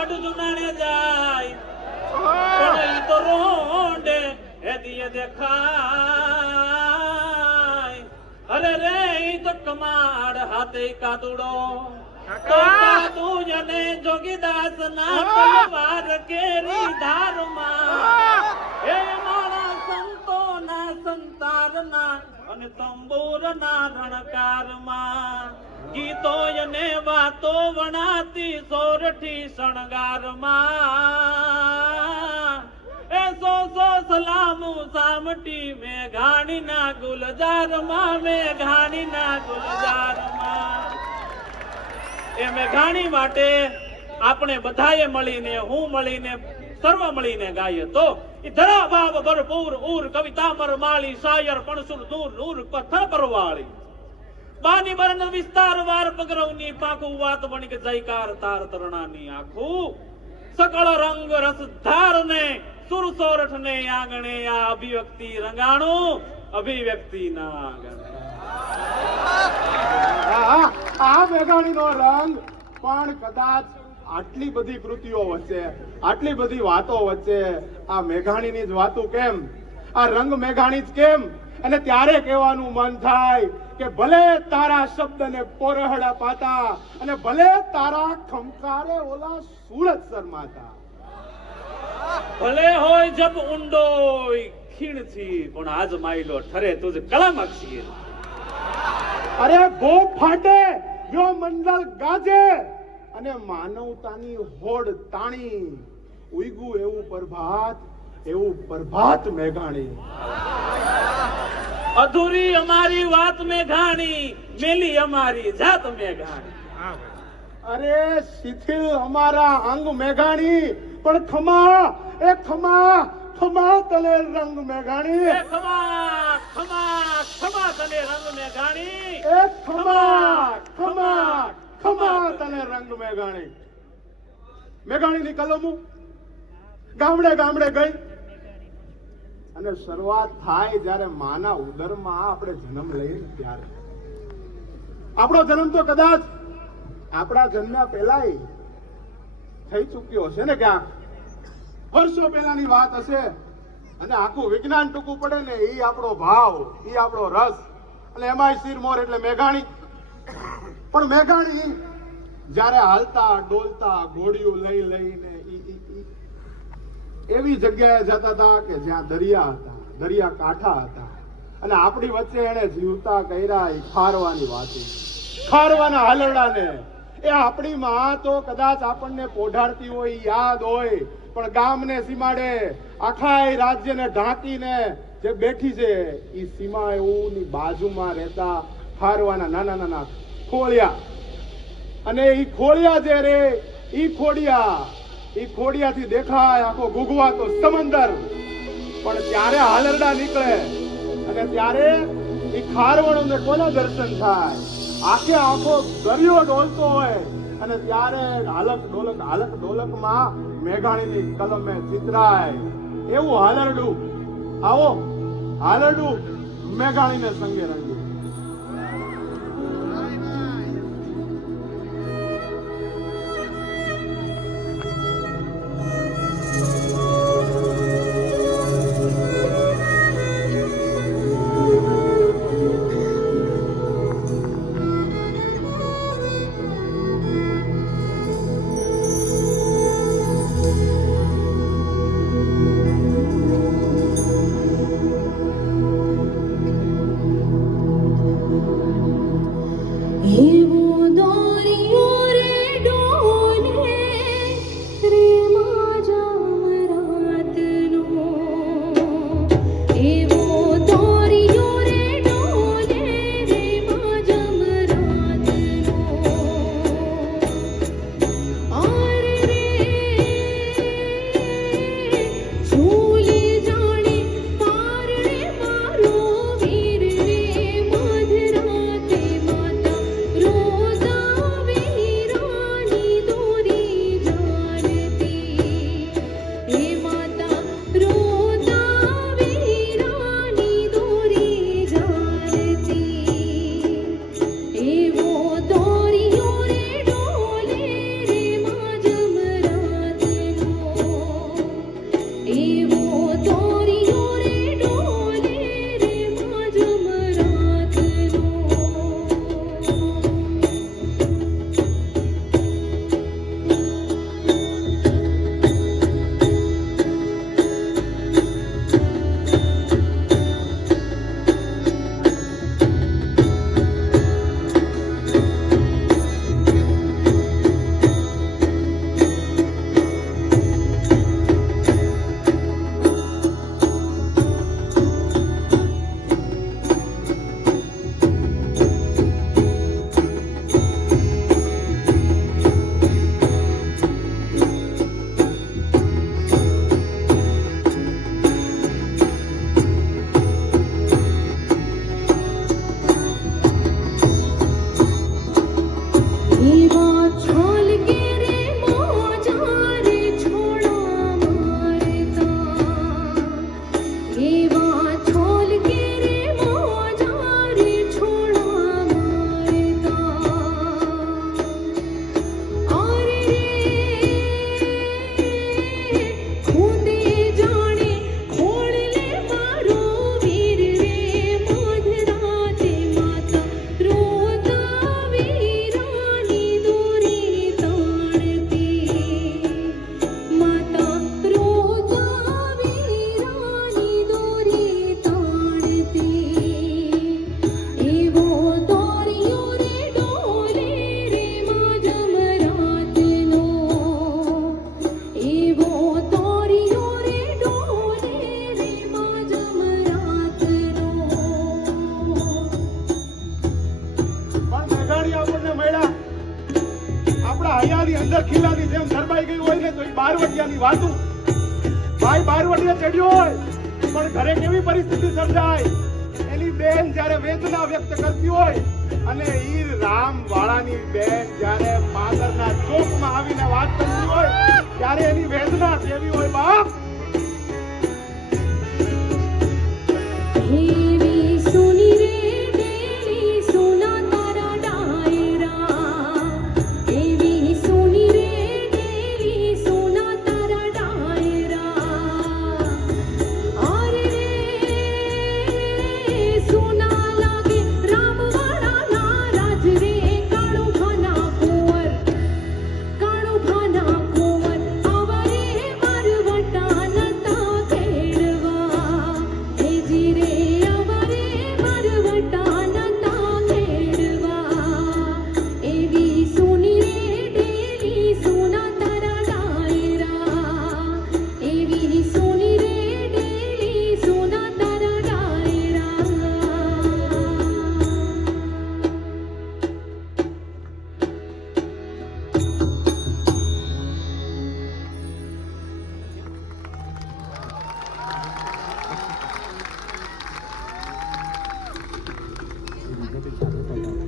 વડ જુનાણે જાય પણ ઈ તો રોંડે એ દિયે દેખાય અરે રે ઈ તો કમાડ હાથે કાદુડો તો કાદુ જને જોગીદાસ ના તલવાર કેરી ધારમાં હે મારા સંતો ના સંતારના અને તંબુર ના રણકારમાં ગીતો અને વાતો વણાતી સોરઠી શણગારમાં એ સો સલામુ સામટી મેઘાણી ના ગુલજારમાં મેઘાણી ના ગુલજારમાં એ મેઘાણી માટે આપણે બધાએ મળીને હું મળીને સર્વ મળીને ગાઈએ તો ઈ ધરા ભાવ ભરપૂર ઉર કવિતા મરમાળી શાયર પણસુર દૂર નૂર પથ્થર પરવાળી બાની બરન વિસ્તાર વાર પગરવની પાખું વાત બની કે જયકાર તાર તરણાની આખું સકળ રંગ રસ ધારને સુર સોરઠ ને આંગણે આ અભિવ્યક્તિ રંગાણું અભિવ્યક્તિ ના આંગણે આ મેઘાણીનો રંગ પણ કદાચ આટલી બધી કૃતિઓ વચ્ચે આટલી બધી વાતો વચ્ચે આ મેઘાણીની જ વાતો કેમ આ રંગ મેઘાણી જ કેમ અને ત્યારે કહેવાનું મન થાય કે ભલે તારા શબ્દને પોરહડા પાતા અને ભલે તારા ખમકારે ઓલા સૂરજ શરમાતા ભલે હોય જબ ઊંડો ખીણથી પણ આજ માયલો ઠરે તુજ કળામક્ષી અરે ગો ફાટે જો મંડળ ગાજે અને માનવતાની હોડ તાણી ઉઈગું એવું પ્રભાત મેઘાણી અધૂરી અમારી વાત મેઘાણી મેલી અમારી જાત મેઘાણી અરે શિથિલ અમારા અંગ મેઘાણી પણ ખમા એ ખમા ખમા તને રંગ મેઘાણી એ ખમા ખમા ખમા તને રંગ મેઘાણી એ ખમા ખમા ખમા તને રંગ મેઘાણી મેઘાણીની કલમો ગામડે ગામડે ગઈ અને શરૂઆત થાય જ્યારે માના ઉદરમાં આપણે જન્મ લઈએ ત્યારે આપણો જન્મ તો કદાચ આપણા જન્મ્યા પહેલાય થઈ ચૂક્યો હશે ને ક્યાંક વર્ષો પહેલાની વાત હશે અને આખું વિજ્ઞાન ટૂંકું પડે ને એ આપણો ભાવ એ આપણો રસ અને એમાંય શિરમોર એટલે મેઘાણી પણ મેઘાણી જ્યારે હાલતા ડોલતા ઘોડીઓ લઈ લઈને એવી જગ્યાએ જતા હતા કે જ્યાં દરિયા હતા દરિયા કાંઠા હતા અને આપણી વચ્ચે એને જીવતા કર્યા એ ખારવાની વાતી ખારવાના હાલરડાને એ આપણી માં તો કદાચ આપણને પોઢાડતી હોય યાદ હોય પણ ગામને સીમાડે આખા રાજ્યને ઢાંકીને જે બેઠી છે એ સીમાઓની બાજુમાં રહેતા ખારવાના નાના નાના ખોળિયા અને ઈ ખોળિયા જે રે ઈ ખોડિયાથી દેખાય આખો ગુગવાતો સમંદર પણ ત્યારે હાલરડા નીકળે અને ત્યારે ઈ ખારવણોને કોના દર્શન થાય આખે આખો દરિયો ડોલતો હોય અને ત્યારે હાલક ડોલકમાં મેઘાણીની કલમે ચિતરાય એવું હાલરડું આવો હાલરડું મેઘાણીને સંગે રંગ્યું અંદર ખીલાની જેમ ધરબાઈ ગઈ હોય ને તો એ બારવટિયાની વાતું. ભાઈ બારવટિયા ચડ્યો હોય પણ ઘરે કેવી પરિસ્થિતિ સર્જાય. એની બેન જ્યારે વેદના વ્યક્ત કરતી હોય અને ઈ રામ વાળાની બેન જ્યારે પાદરના ચોકમાં આવીને વાત કરતી હોય ત્યારે એની વેદના કેવી હોય બાપ.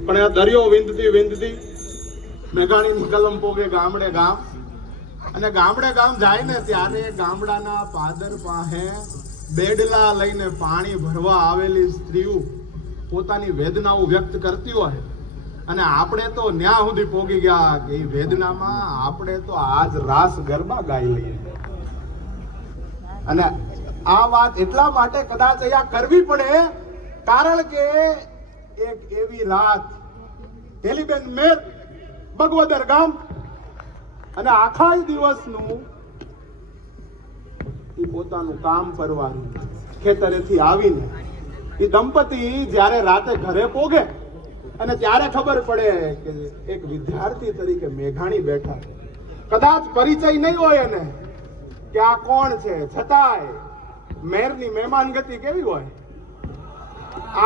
પણ આ દરિયો વિંદતી વિંદતી મેઘાણીની કલમ પોગે ગામડે ગામ. અને ગામડે ગામ જાય ને ત્યારે ગામડાના પાદર પાસે બેડલા લઈને પાણી ભરવા આવેલી સ્ત્રીઓ પોતાની વેદનાઓ વ્યક્ત કરતી હોય. અને આપણે તો ન્યા સુધી પોગી ગયા કે એ વેદનામાં આપણે તો આજ રાસ ગરબા ગાઈ લઈએ. અને આ વાત એટલા માટે કદાચ અહીંયા કરવી પડે કારણ કે એક એવી રાત હેલીબેન મેર બગવદર ગામ અને આખા દિવસનું એ પોતાનું કામ કરવાનું ખેતરેથી આવીને એ દંપતી જ્યારે રાતે ઘરે પોગે અને ત્યારે ખબર પડે કે એક વિદ્યાર્થી તરીકે મેઘાણી બેઠા. કદાચ પરિચય નહીં હોય એને કે આ કોણ છે, છતાંય મેરની મહેમાનગતિ કેવી હોય.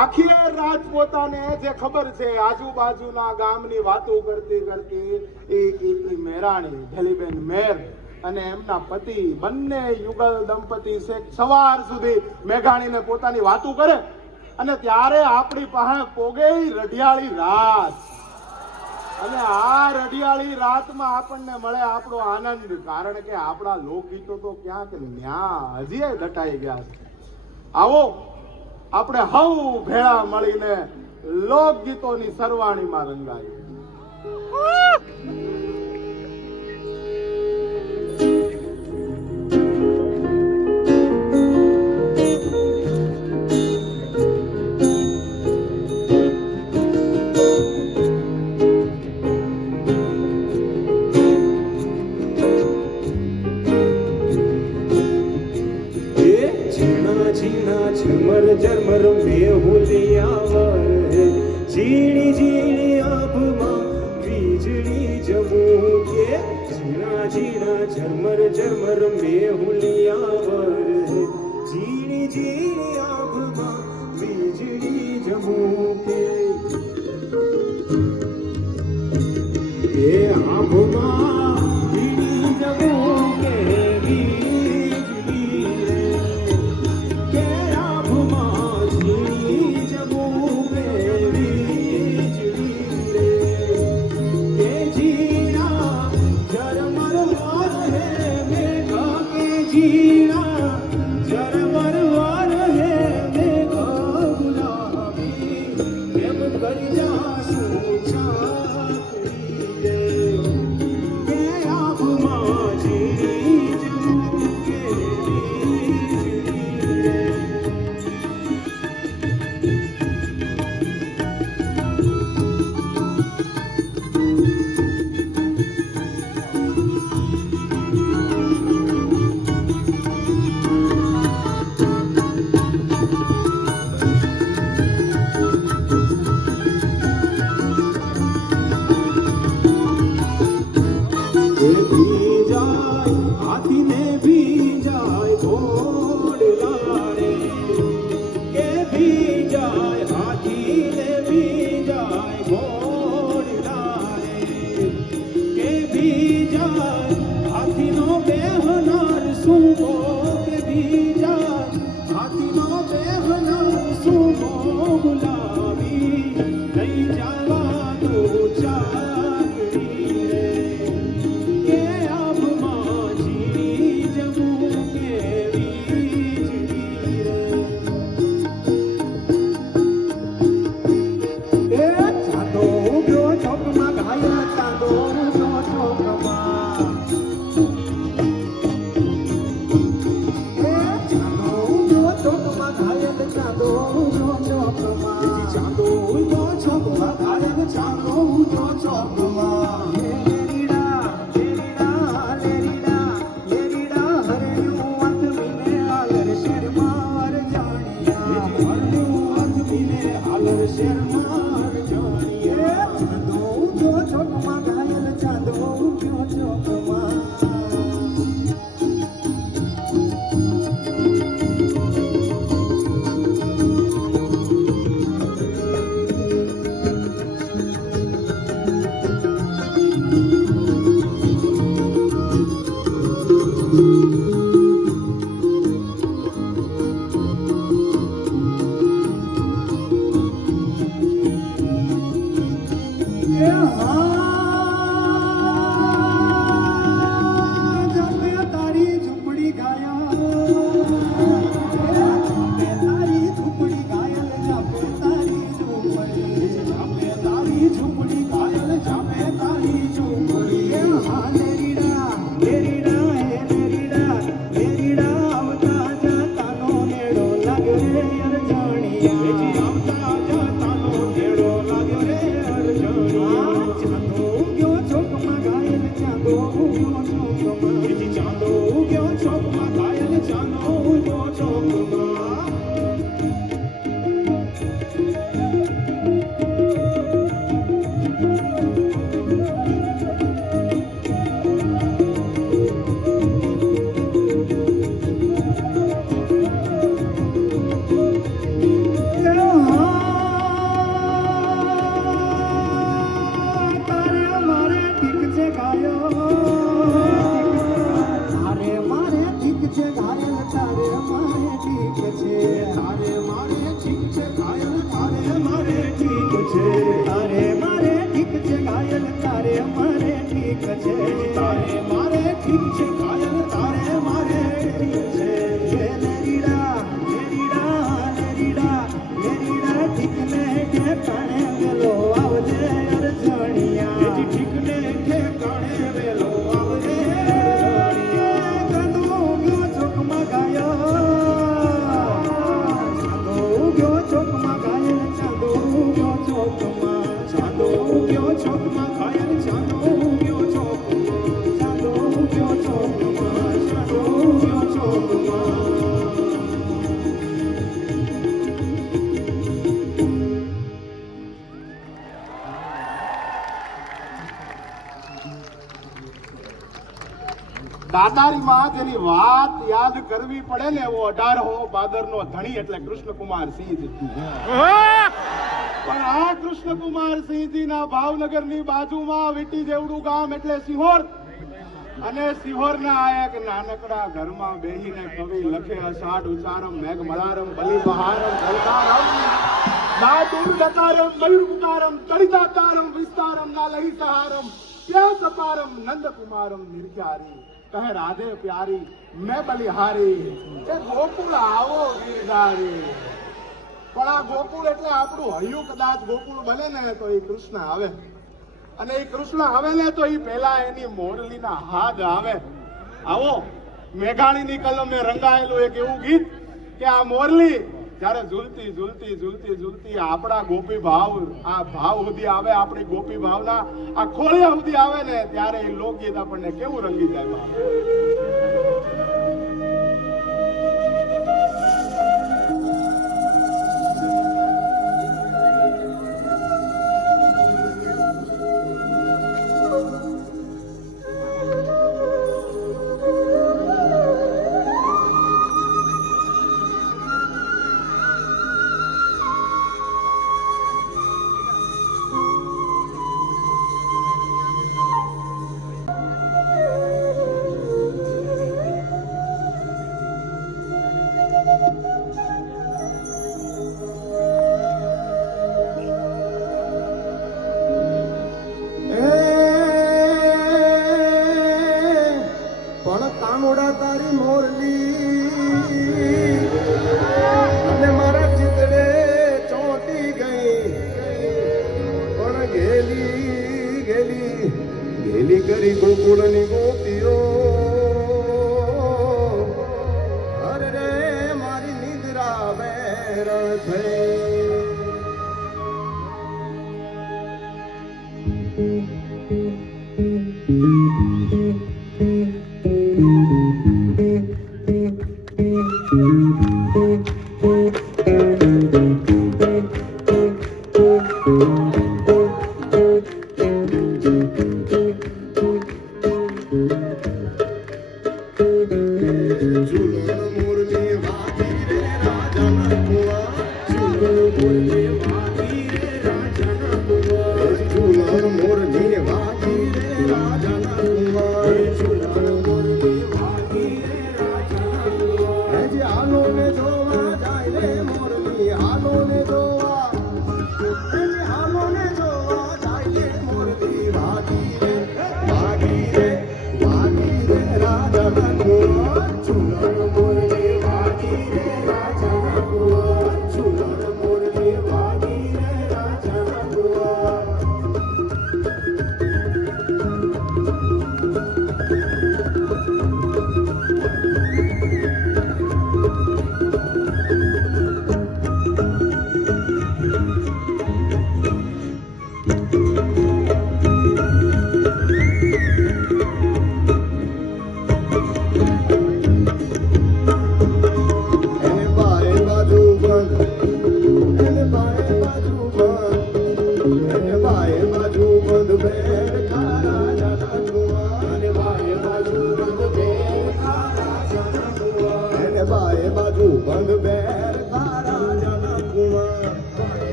આખી રાત પોતાને જે ખબર છે આજુબાજુના ગામની વાતો કરતી કરતી એ મેરાણી ઢેલીબેન મેર અને એમના પતિ બંને યુગલ દંપતી શેખ સવાર સુધી મેઘાણીને પોતાની વાતો કરે. અને ત્યારે આપણી પાસે પોગે રઢિયાળી રાત. અને આ રઢિયાળી રાતમાં આપણને મળે આપણો આનંદ. કારણ કે આપણા લોકગીતો તો ક્યાંક ન્યા હજી દટાઈ ગયા છે. આવો આપણે હવ ભેળા મળીને લોકગીતોની સરવાણીમાં રંગાઈ. झरमर मेहुलियावर झीणी झीणी आभमा वीजળી जमुके झीणा झीणा झरमर झरमर मेहुलियावर झीणी झीणी आभमा वीजળી जमुके એ આભમાં વીજળી જમુકે ચોકમાં ઘાયલ ચાંદો ઉગ્યો ચોકમાં દાતારી માં જેની વાત યાદ કરવી પડે ને એવો 18 ભાદરનો ધણી એટલે કૃષ્ણકુમાર સિંહજી. પણ આ કૃષ્ણકુમાર સિંહજીના ભાવનગરની બાજુમાં વીટી જેવડું ગામ એટલે સિહોર, અને સિહોરના આ એક નાનકડા ઘરમાં બેહીને કવિ લખે અષાઢ ઉચારમ મેઘ મલારમ બલિ બહારમ જલતારમ નાદુર જતારમ મયુર ઉતારમ તડિતાતારમ વિસ્તારમ નાલહી સહારમ પ્યાસ અપારમ નંદ કુમારમ નિર્ખ્યારી કહે રાધે પ્યારી મેં બલિહારી એ ગોકુળ આવો ગીરધારી. પણ આ ગોકુળ એટલે આપણું હૈયું કદાચ ગોકુળ બને ને તો એ કૃષ્ણ આવે, અને એ કૃષ્ણ આવે ને તો એ પહેલા એની મોરલીના હાથ આવે. આવો મેઘાણીની કલમે રંગાયેલું એક એવું ગીત કે આ મોરલી જ્યારે ઝૂલતી ઝૂલતી ઝૂલતી ઝૂલતી આપણા ગોપી ભાવ આ ભાવ સુધી આવે, આપણી ગોપી ભાવના આ ખોળિયા સુધી આવે ને ત્યારે એ લોકગીત આપણને કેવું રંગી જાય બાપ.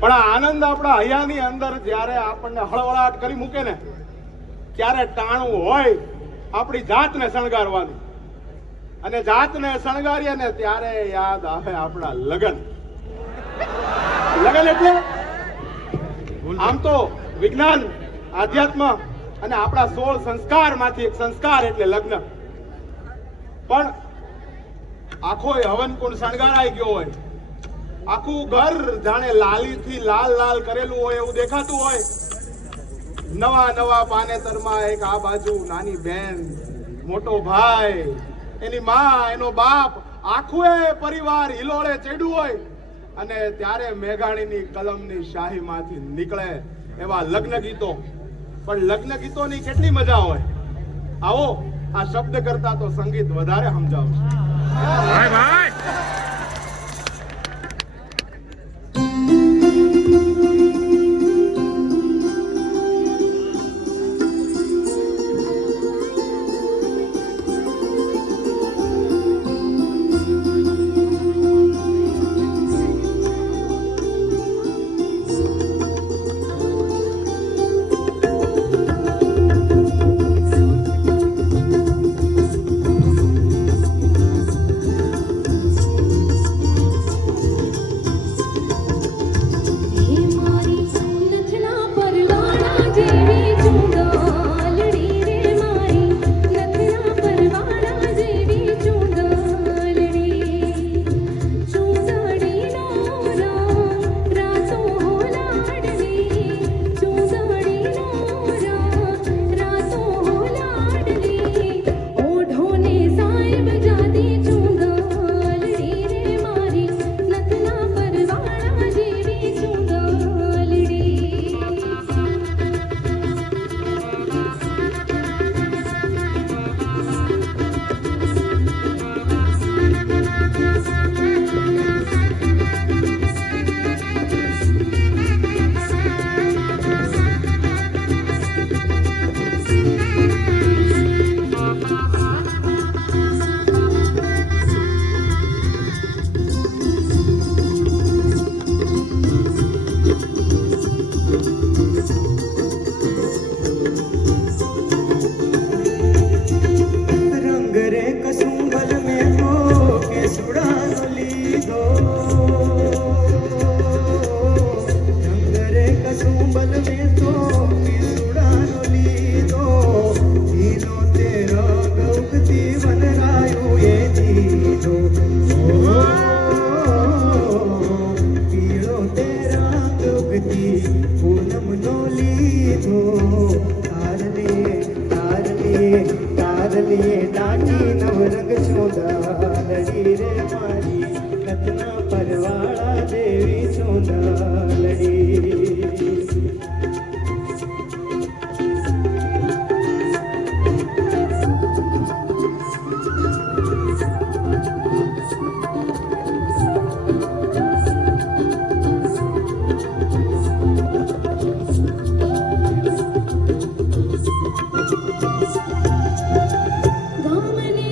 પણ આ આનંદ આપણા હૈયાની અંદર જ્યારે આપણને હળવળાટ કરી મૂકે ને ત્યારે ટાણું હોય આપણી જાતને શણગારવાનું, અને જાતને શણગારીએ ને ત્યારે યાદ આવે આપણા લગ્ન. લગ્ન એટલે આમ તો વિજ્ઞાન, આધ્યાત્મ અને આપણા 16 સંસ્કારમાંથી એક સંસ્કાર એટલે લગ્ન. પણ આખો હવન કુંડ શણગારાઈ ગયો હોય, આખું ઘર જાણે લાલીથી લાલ લાલ કરેલું હોય એવું દેખાતું હોય. નવા નવા પાનેતરમાં એક આ બાજુ નાની બેન, મોટો ભાઈ, એની માં, એનો બાપ, આખું પરિવાર હિલોળે ચડ્યું હોય, અને ત્યારે મેઘાણીની કલમની શાહીમાંથી નીકળે એવા લગ્ન ગીતો. પણ લગ્ન ગીતોની કેટલી મજા હોય. આવો આ શબ્દ કરતા તો સંગીત વધારે સમજાવશે. ભાઈ ભાઈ ગામને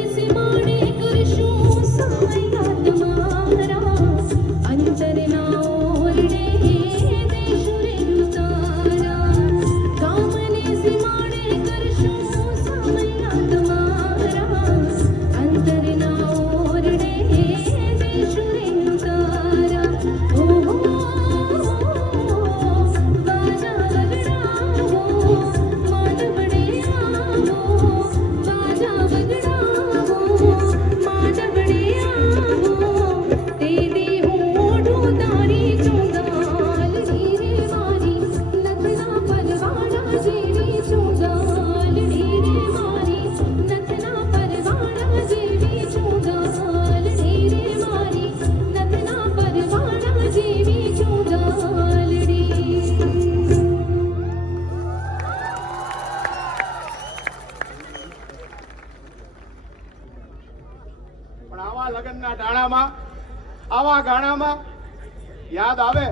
યાદ આવે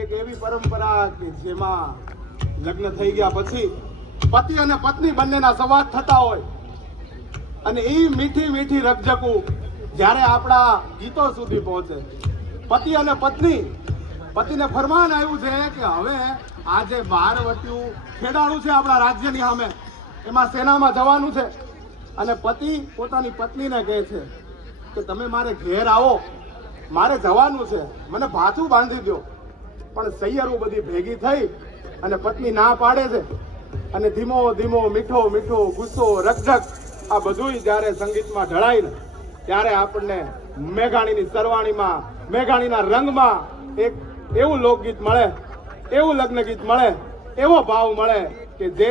એક એવી પરંપરા કે જેમાં લગ્ન થઈ ગયા પછી પતિ અને પત્ની બંનેના સંવાદ થતા હોય અને એ મીઠી મીઠી રકઝકું જ્યારે આપણા ગીતો સુધી પહોંચે. પતિ અને પત્ની, પતિને ફરમાન આવ્યું છે કે હવે આ જે 12 વટ્યું ખેડાણું છે આપણા રાજ્યની સામે, એમાં સેનામાં જવાનું છે. અને પતિ પોતાની પત્નીને કહે છે કે તમે મારે ઘેર આવો, મારે જવાનું છે, મને ભાથું બાંધી દો. પણ સૈયરો બધી ભેગી થઈ અને પત્ની ના પાડે છે. અને ધીમો ધીમો મીઠો મીઠો ગુસ્સો રકઝક આ બધું જ્યારે સંગીતમાં ઢળાય ને ત્યારે આપણને મેઘાણીની સરવાણીમાં, મેઘાણીના રંગમાં એક એવું લોકગીત મળે, એવું લગ્ન ગીત મળે, એવો ભાવ મળે કે જે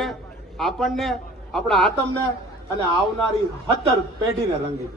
આપણને, આપણા આત્મને અને આવનારી 17 પેઢીને રંગી.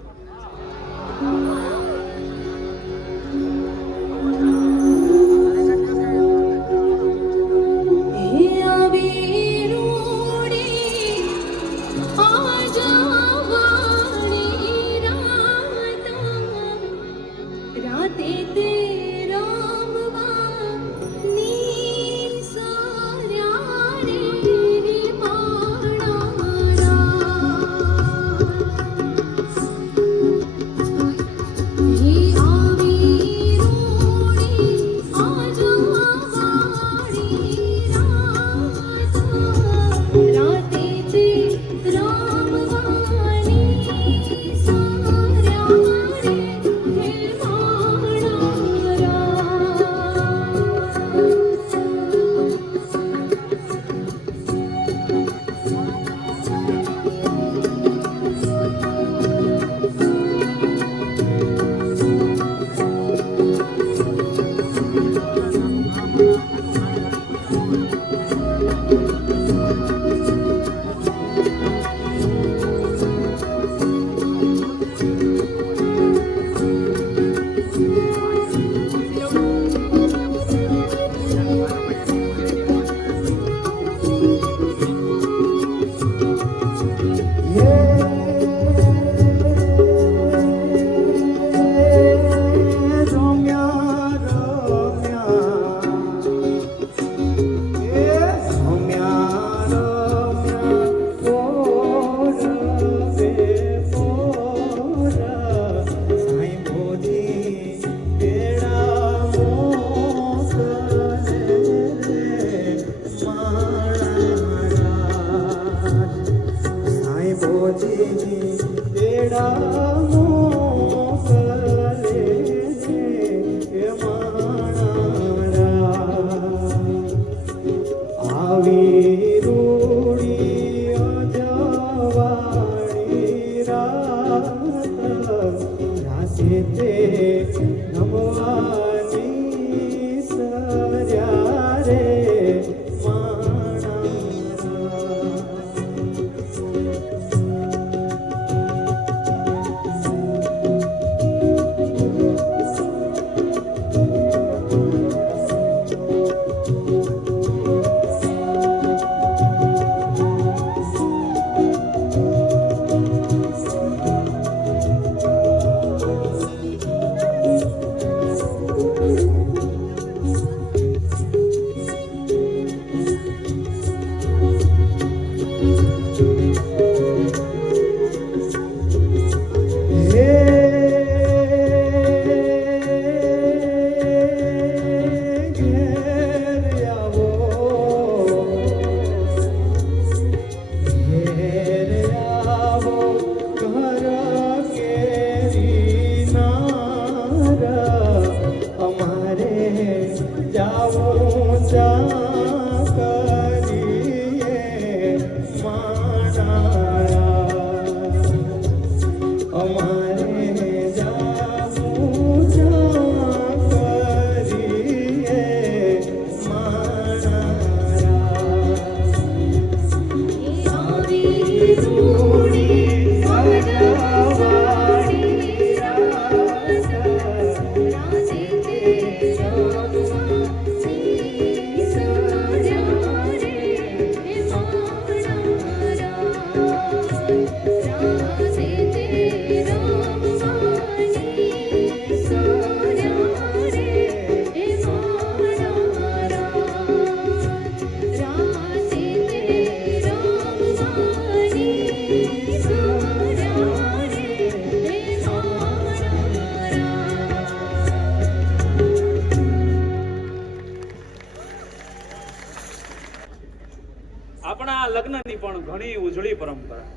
ની પણ ઘણી ઉજળી પરંપરા.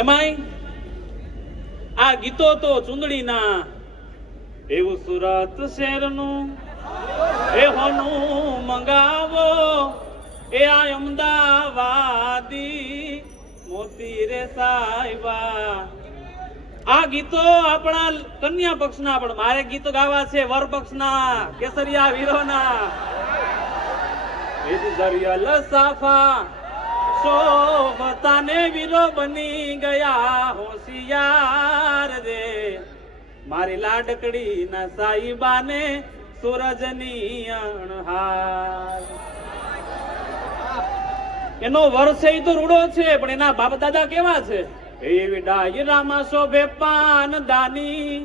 એમાંય આ ગીતો તો ચુંદડીના એવું સુરત શહેરનું એ હોનું મંગાવો એ આ અમદાવાદી મોતી રે સાહેબા. આ ગીતો આપણા કન્યા પક્ષના, પણ મારે ગીતો ગાવા છે વર પક્ષના, કેસરિયા વીરોના. જરિયલ સાફા શોભતાને વીરો બની ગયા હોશિયાર રે મારી લાડકડી ના સાઈબાને સૂરજની અણહાર. એનો વર્ષ તો રૂડો છે, પણ એના બાપ દાદા કેવા છે? એવી ડાયરામાં શોભે પાન દાની,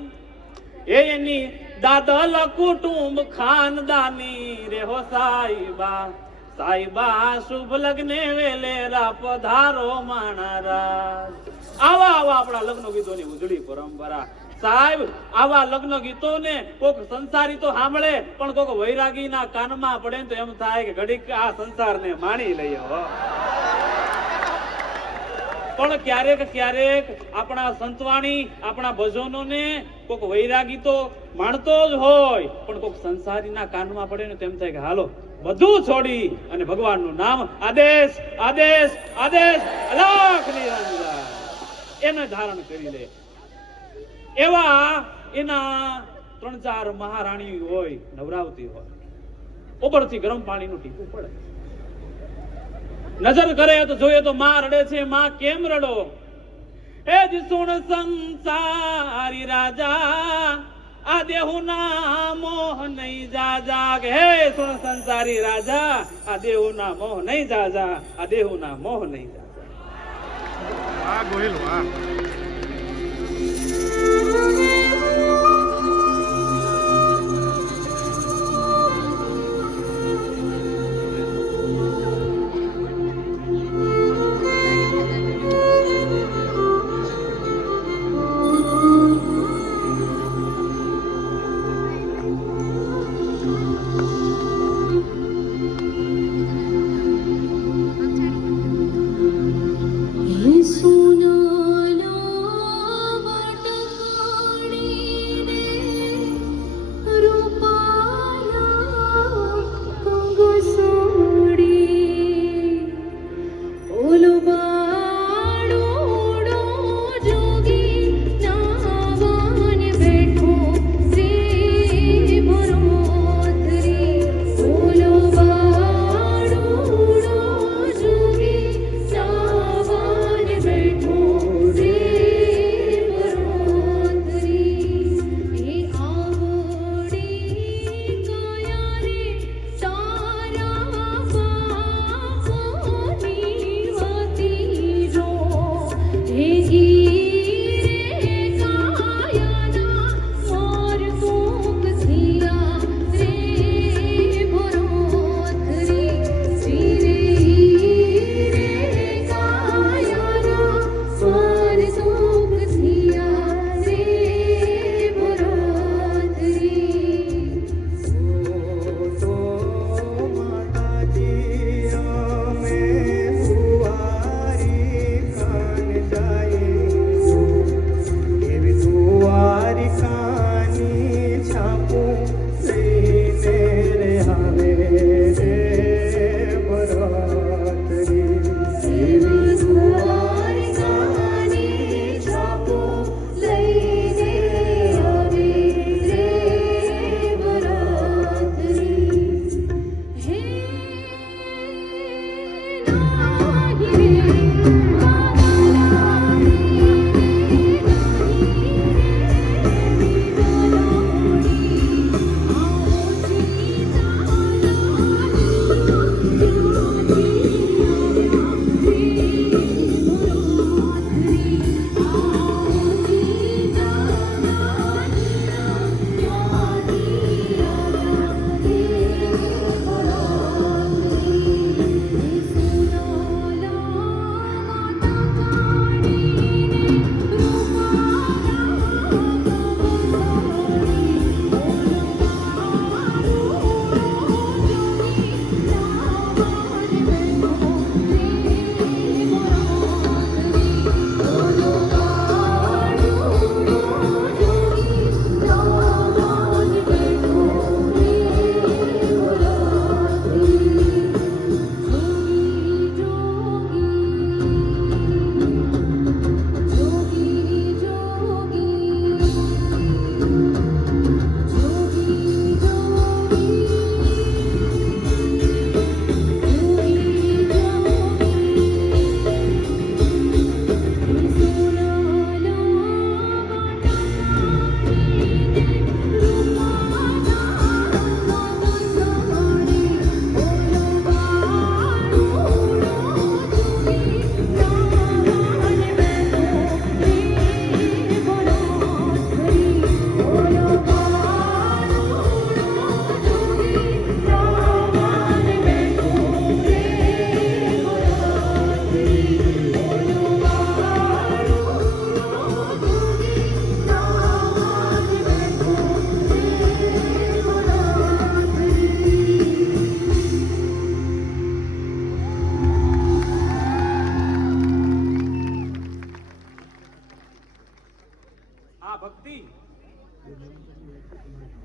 એની દાદલ કુટુંબ ખાનદાની રે હો સાઈબા. સાઈબા શુભ લગ્ને વેલેરા પધારો માણારાજ. આવા આપણા લગ્ન ગીતોની ઉજળી પરંપરા. સાહેબ, આવા લગ્ન ગીતોને કોક સંસારી તો સાંભળે, પણ કોક વૈરાગીના કાનમાં પડે તો એમ થાય કે ઘડીક આ સંસારને માણી લઈએ હો. પણ ક્યારેક ક્યારેક આપણા સંતવાણી, આપણા ભજનોને કોક વૈરાગી તો માણતો જ હોય, પણ કોક સંસારીના કાનમાં પડે ને તેમ થાય કે હાલો બધું છોડી અને ભગવાનનું નામ આદેશ આદેશ આદેશ અલાખ નિરંજન એને ધારણ કરી લે. એવા એના 3-4 મહારાણી હોય, નવરાવતી હોય, ઉપરથી ગરમ પાણીનું ટીપું પડે. નજર કરે તો જોઈએ તો માં રડે છે. માં કેમ રડો? હે જ સુણ સંસારી રાજા આ દેહુના મોહ નહીં જાજા. હે સુણ સંસારી રાજા આ દેહુના મોહ નહીં જાજા, આ દેહુના મોહ નહીં જાજા. વાહ ગોહિલ વાહ. સુનો લો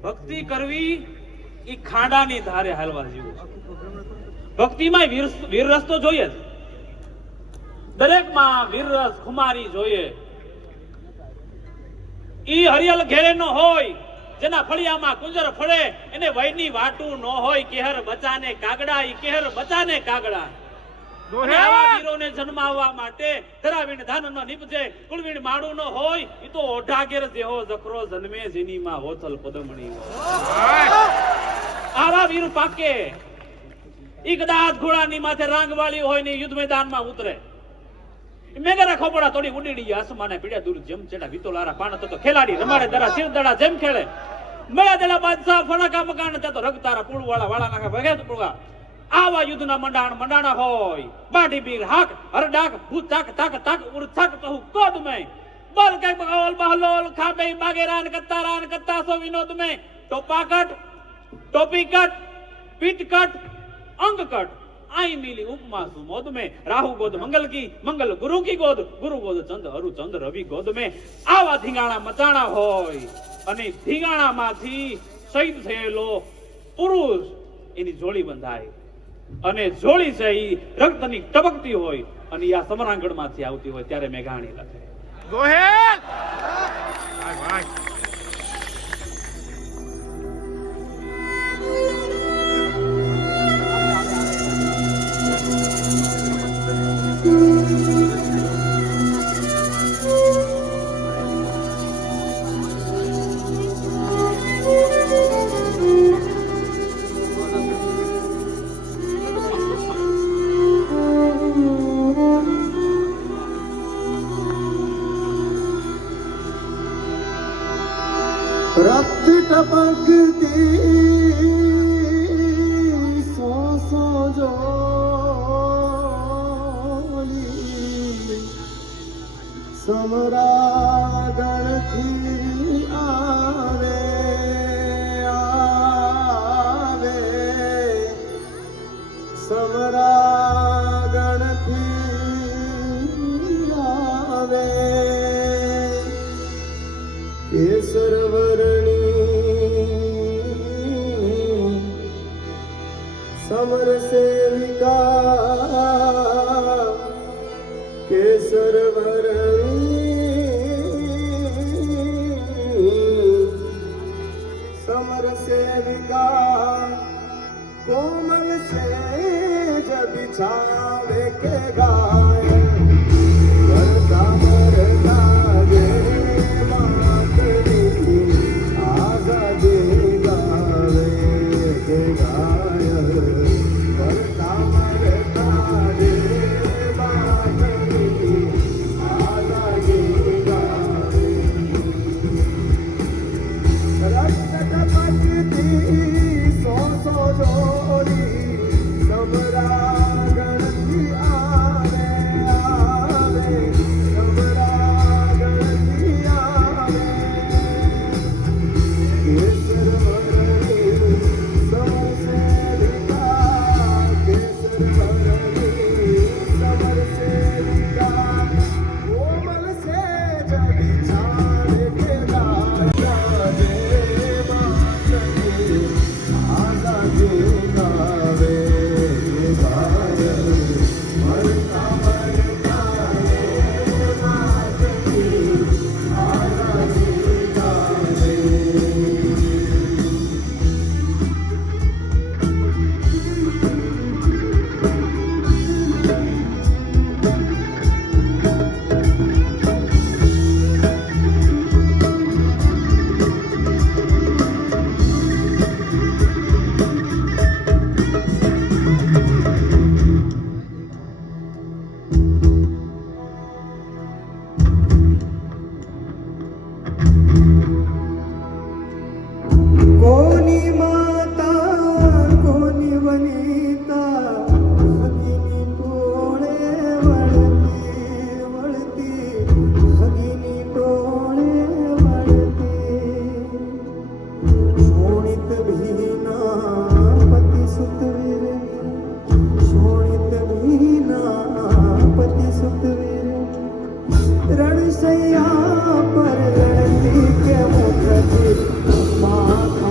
ભક્તિ કરવી એ ખાડાની ધારે હાલવા જેવું છે. ભક્તિમાં વીર રસ તો જોઈએ જ, દરેકમાં વીર રસ ખુમારી જોઈએ. ઈ હરિયલ ઘેરે નો હોય, જેના ફળિયામાં કુંજર ફળે, એને વયની વાટું ન હોય. કેહર બચાને કાગડા, ઈ કેહર બચાને કાગડા. અને આવા વીરોને જન્માવવા માટે ધરાવીને ધાન ન નીપજે, કુળવીણ માડું ન હોય. ઈ તો ઓઢાગેર જેવો જખરો જન્મે, જેની માં હોથલ પદમણી હોય. આવા વીર પાકે. ઈ કદાચ ઘોડાની માથે રાંગવાળી હોય ને યુદ્ધ મેદાનમાં ઉતરે, મેઘરા ખોપડા તોડી ઉડીડી આસમાને પીડ્યા દૂર જેમ ચેડા વિતોલારા પાણ તો ખેલાડી રમાડે દરા શિર દડા જેમ ખેલે. મળ્યા દેલા બાદશાહ ફણકા મકાન તે તો રગતારા પૂળવાળા વાળા નાખા ભગે પૂળવા. આવા યુદ્ધના મંડાણા હોય. બાડી બીર હાક હરડાક ભૂત તાક તાક તાક ઉર થાક તો કોદ મે બોલ કઈ બગોલ બહલોલ ખાબે બાગેરાન કત્તા સો વિનોદ મે ટોપાકટ ટોપી કટ પીટ કટ અંગ કટ आई मिली उपमा सुमोद में राहु गोद मंगल की मंगल गुरु की गोद गुरु गोद चंद अरु चंद रवि गोद में आवा धींगाणा मचाणा होय અને ધીંગાણામાંથી શહીદ થયેલો પુરુષ એની જોડી બંધાય અને જોડી છે ઈ રક્તની ટપકતી હોય અને આ સમરાંગણમાંથી આવતી હોય ત્યારે મેઘાણી લખે. ગોહેલ ભાઈ रक्त टपकती सो जोली समरागण थी आवे आवे समरागण थी आवे केसर समर सेविका केसर भरणी समर सेविका कोमल से जब बिछावे के गाय मरता मरता गे मातरी आजादी गावे के गाय रणसैया पर लड़ती के मुख माता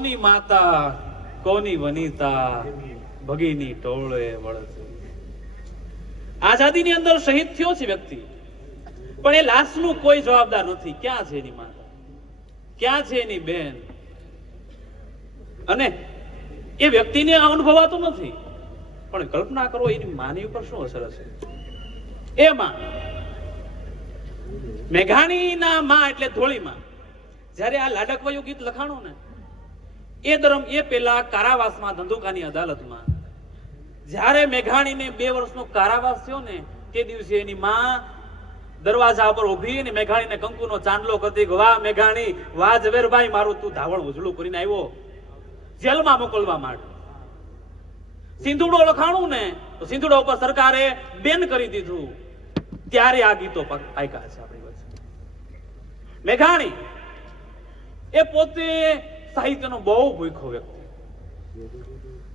કોની માતા કોની વનિતા ભગીની ટોળે વળતી. આઝાદીની અંદર શહીદ થયો છે વ્યક્તિ, પણ એ લાશનું કોઈ જવાબદાર નથી. ક્યાં છે એની માતા, ક્યાં છે એની બેન? અને એ વ્યક્તિને અનુભવાતું નથી, પણ કલ્પના કરો એની માની ઉપર શું અસર હશે. એમાં મેઘાણીના માં એટલે ધોળીમાં જ્યારે આ લાડકવાયું ગીત લખાણું ને એ પેલા કારાવાસમાં ધંધુકાની અદાલતમાં જ્યારે મેઘાણીને 2 વર્ષનો કારાવાસ થયો ને તે દિવસે એની માં દરવાજા પર ઊભી અને મેઘાણીને કંકુનો ચાંદલો કરતી, વાહ મેઘાણી, વાહ ઝવેરભાઈ, મારું તું ધાવણ ઉજળું કરીને આવ્યો જેલમાં મોકલવા માટે. સિંધુડો લખાણું ને તો સિંધુડા ઉપર સરકારે બેન કરી દીધું. ત્યારે આ ગીતો પાક્યા છે આપણી વચ્ચે. મેઘાણી એ પોતે સાહિત્યનો બહુ ભૂખો વ્યક્તિ.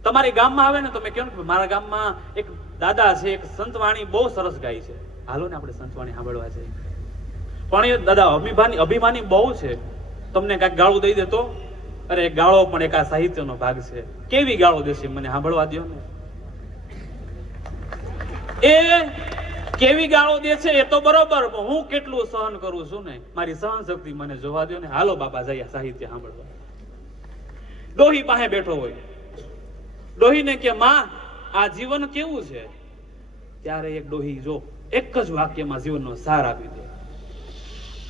તમારી ગામમાં આવે ને તો મેં કહ્યું કે મારા ગામમાં એક દાદા છે, એક સંતવાણી બહુ સરસ ગાય છે, હાલો ને આપણે સંતવાણી સાંભળવા જઈએ. પણ એ દાદા અભિમાની બહુ છે, તમને કાંઈક ગાળું દઈ દેતો, અરે ગાળો પણ એક આ સાહિત્યનો ભાગ છે. કેવી ગાળો દેશે મને સાંભળવા દો ને. એ કેવી ગાળો દે છે એ તો બરોબર, પણ હું કેટલું સહન કરું છું ને, મારી સહન શક્તિ મને જોવા દો ને. હાલો બાપા જઈએ સાહિત્ય સાંભળવા. ડોહી પાસે બેઠો હોય, ડોહીને કે માં આ જીવન કેવું છે? ત્યારે એક ડોહી જો એક જ વાક્યમાં જીવનનો સાર આપી દે,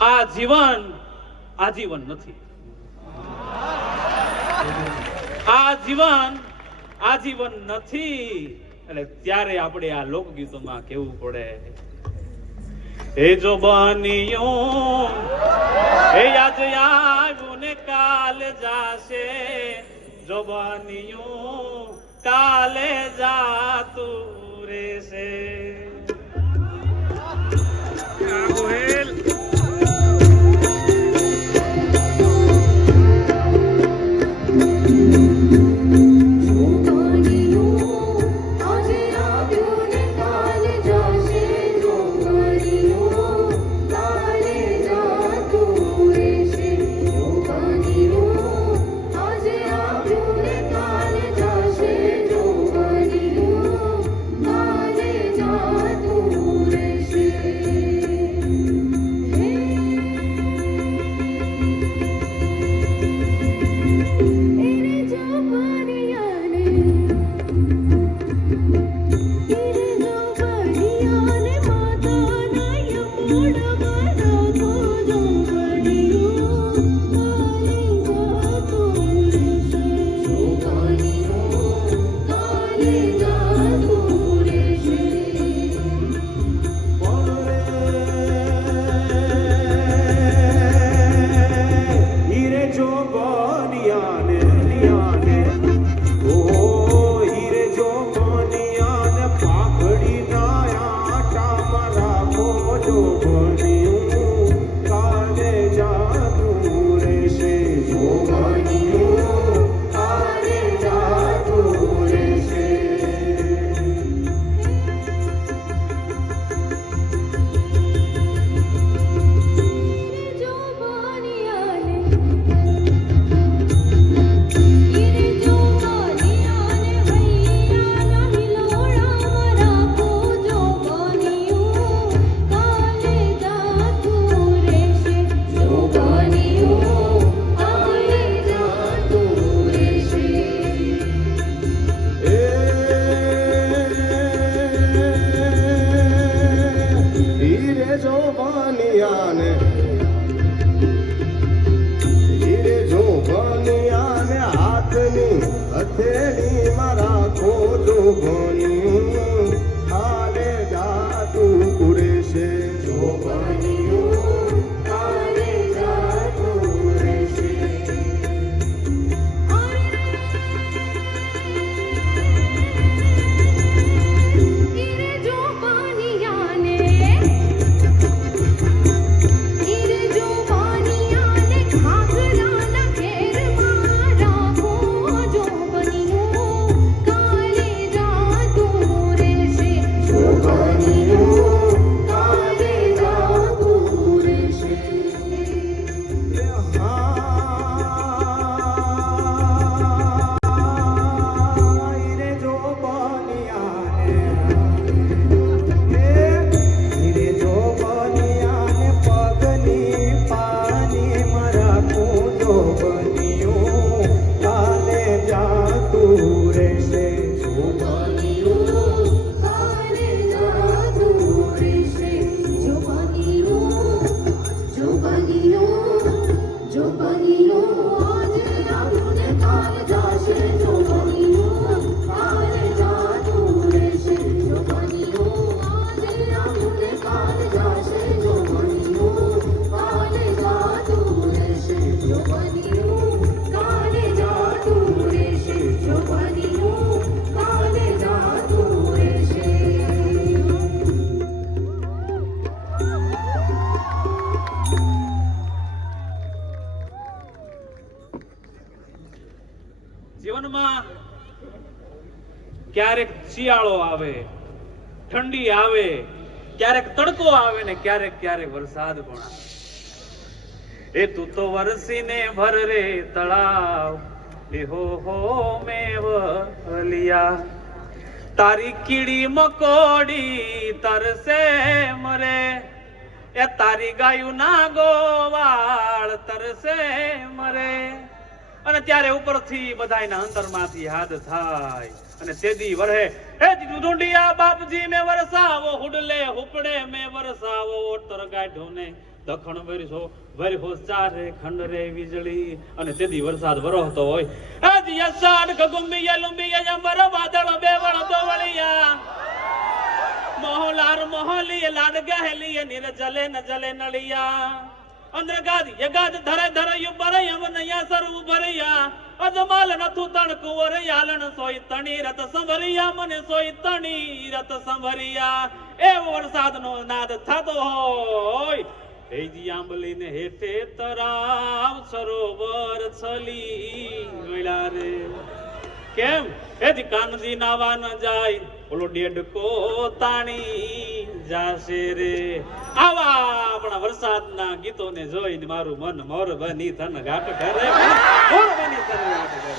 આ જીવન આજીવન નથી, આ જીવન આજીવન નથી. એટલે ત્યારે આપણે આ લોકગીતોમાં કેવું પડે, એ જો બન્યું એ આજે આવ્યું ને કાલે જાશે, જો બન્યું કાલે જાતું રહેશે. ગોહિલ ક્યારેક શિયાળો આવે, ઠંડી આવે, ક્યારેક તડકો આવે ને ક્યારેક ક્યારેક વરસાદ પણ આવે. એ તું તો વરસીને ભર રે તળાવ, એ હો મેવલિયા, તારી કીડી મકોડી તરસે મરે, એ તારી ગાયું ના ગોવાળ તરસે મરે. અને ત્યારે ઉપરથી બધાયના અંતરમાંથી યાદ થાય અને તેદી વરહે એ દુંડિયા બાપજી મે વરસાવો, હુડલે હુપડે મે વરસાવો, ઓટર ગાઢો ને દખણ વરસો વરહો ચારે ખંડ રે વીજળી. અને તેદી વરસાદ વરસતો હોય. આજ યસાડ ગગુંબિયા લુંબિયા અમર વાદળ બેવળ દોવળિયા, મોહલાર મોહલી લાડ ગહેલી નીર જલે ન જલે નળિયા, અંદ્રગાદ યગાદ ધરે ધરે ઉપર યમનયા સર ઉભરિયા, અજમાલ નથુ તણ કુંવર યાલણ સોય તણી રત સંભરિયા, મને સોય તણી રત સંભરિયા. એવો વરસાદનો નાદ થતો હોય. હેજી આંબલી ને હેઠે તરાવ સરોવર છલી ગળ્યા રે. કેમ એજી કાનજી નાવા ન જાય, ઓલો ડેડકો તાણી જાશે રે. આવા આપણા વરસાદના ગીતોને જોઈને મારું મન મોર બની તન ઘાટ કરે, મોર બની તન ઘાટ કરે.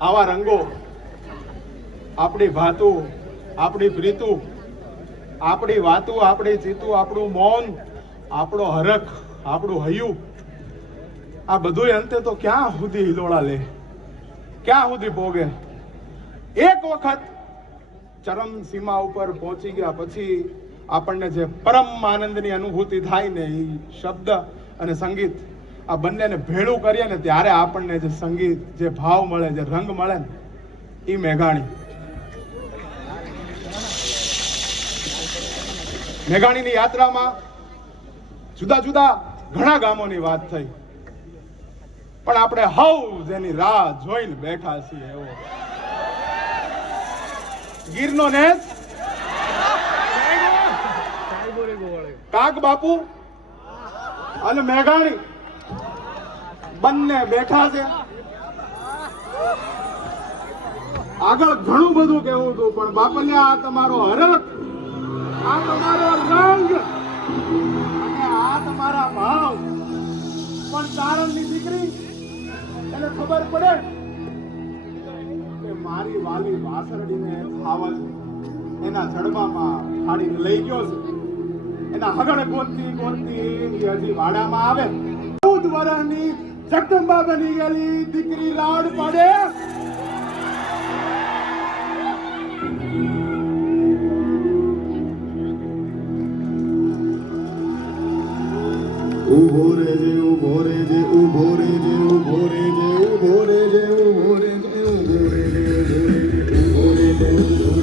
આવા રંગો, આપણી ભાતું, આપણી પ્રીતું, આપણી વાતું, આપણી ચીતું, આપણું મૌન, આપણો હરખ, આપણું હૈયું, આ બધું અંતે તો ક્યાં સુધી હિલોળા લે, ક્યાં સુધી ભોગે? એક વખત ચરમ સીમા ઉપર પહોંચી ગયા પછી આપણને જે પરમ આનંદની અનુભૂતિ થાય ને, એ શબ્દ અને સંગીત આ બંનેને ભેળું કરીએ ને ત્યારે આપણને જે સંગીત, જે ભાવ મળે, જે રંગ મળે ને, એ મેઘાણી. મેઘાણીની યાત્રામાં જુદા જુદા ઘણા ગામોની વાત થઈ, પણ આપણે હવ જેની રાહ જોઈને બેઠા છીએ એવો ગીરનો નેસ, કાક બાપુ અને મેઘાણી બંને બેઠા છે. આગળ ઘણું બધું કહેવું હતું, પણ બાપલિયા આ તમારો હરખ, આ તમારો રંગ અને આ તમારા ભાવ, પણ ચારણની દીકરી એને ખબર પડે કે મારી વાલી વાસરડીને ખાવા છે, એના જડબામાં ફાડીને લઈ ગયો છે, એના હગડ ગોતતી ગોતતી હજી વાડામાં આવે. 14 વર્ષની જગદંબા બની ગયેલી દીકરી લાડ પાડે. ઉભો રેજે, ઉભો રેજે, ઉભો રેજે, ઉભો રેજે, ઉભો રેજે, ઉભો રેજે, ઉભો રેજે, ઉભો રેજે, ઉભો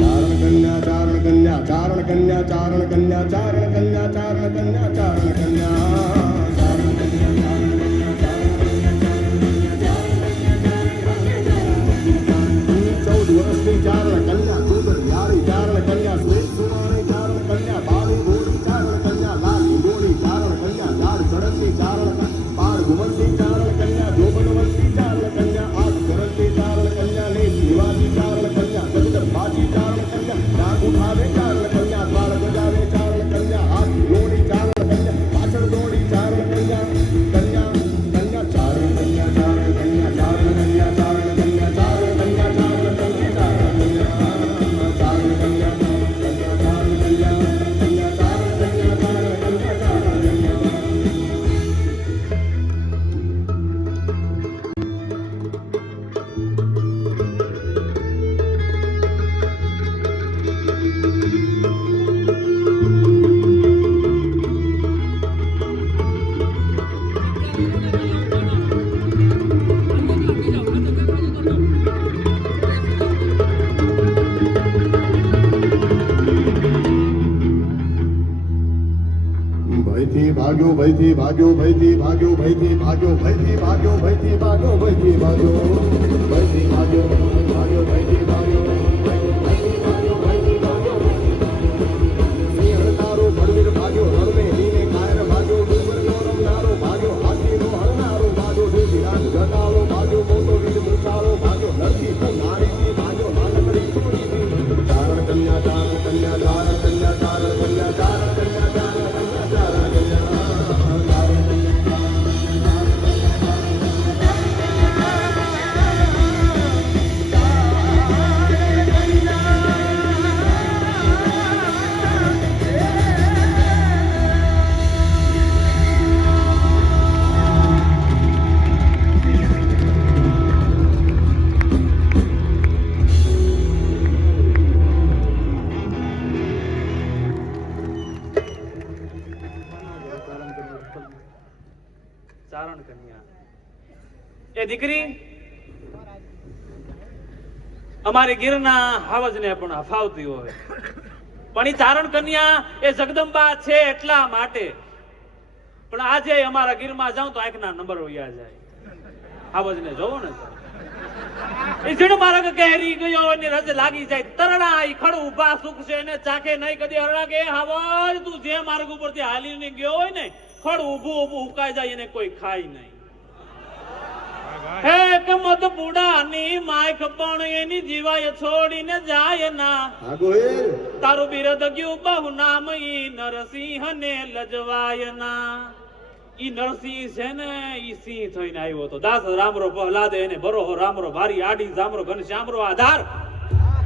ચારણ કન્યા, ચારણ કન્યા, ચારણ કન્યા, ચારણ કન્યા, ચારણ કન્યા, ચારણ કન્યા, 14 વર્ષની ચારણ કન્યા, સુંદર યારી ચારણ કન્યા, શ્વેત સુવાણી ચારણ કન્યા, બાળી ગોળી ચારણ કન્યા, લાલી ગોળી ચારણ કન્યા, લાડ ચડતી ચારણ કન્યા, પાર ઘુમતી ચારણ કન્યા, જોબનવંતી ચારણ કન્યા, આગ કરતી ચારણ કન્યા, ને નિવાસી ચારણ કન્યા, ગજગજ બાજી ચારણ કન્યા, નાક ઉઠાવે ચારણ કન્યા, દ્વાર બજાવે ચારણ કન્યા, હાથ દોડી ચારણ કન્યા, પાછળ દોડી ચારણ કન્યા, કન્યા કન્યા ચારણ કન્યા, ચારણ કન્યા, ચારણ કન્યા, ચારણ કન્યા, ચારણ કન્યા, ચારણ કન્યા, ચારણ કન્યા, ચારણ કન્યા, ચારણ કન્યા, કન્યા, ચારણ કન્યા, ચારણ કન્યા, ચારણ કન્યા. ભયથી ભાગ્યો, ભયથી ભાગ્યો, ભયથી ભાગ્યો, ભયથી ભાગ્યો, ભયથી ભાગ્યો, ભયથી ભાગ્યો, ભયથી ભાગ્યો, ભયથી ભાગ્યો, ભાગ્યો, ભયથી ભાગ્યો, ભયથી ભાગ્યો, ભયથી ભાગ્યો. સિંહ હણનારો બળવીર ભાગ્યો, રણને હીને કાયર ભાગ્યો, ડુંગરનો રમનારો ભાગ્યો, હાથીનો હણનારો ભાગ્યો, દેવીરાજ ઘટાડો ભાગ્યો, મોટો વીર મૂછાળો ભાગ્યો, લડકી તું નારીથી ભાગ્યો, નાનકડી છોડીથી. ચારણ કન્યા, ચારણ કન્યા, ચારણ કન્યા, ચારણ કન્યા, ચારણ કન્યા, ચારણ કન્યા, ચારણ કન્યા, ચારણ કન્યા. ચારણ કન્યા એ દીકરી અમારી ગીરના હાવજને પણ અફાવતી હોય, પણ ઈ ચારણ કન્યા એ જગદંબા છે એટલા માટે. પણ આજે અમારા ગીરમાં જાઉં તો આંખના નંબર વયા જાય. હાવજને જોવો ને એ જીણ માર્ગ કેરી ગયો અને રજ લાગી જાય તરણા ઈ ખડ ઉભા સુખ છે ને ચાખે નહીં કદી હરણા કે હાવજ તું જે માર્ગ ઉપરથી હાલીને ગયો હોય ને ખડ ઊભું ઊભું ઉકાઈ જાય એને કોઈ ખાય નહીં. હે કમદ બુડાની માખ પણ એની જીવાય છોડીને જાય ના. હા ગોહિલ તારું બિરદ ગયું બહુ નામ ઈ નરસિંહ ને લજવાય ના. ઈ નરસિંહ છે ને ઈ સિંહ થઈને આવ્યો હતો. દાસ રામરો પહલાદે એને બરોહો રામરો ભારી આડી જામરો ઘનશ્યામરો આધાર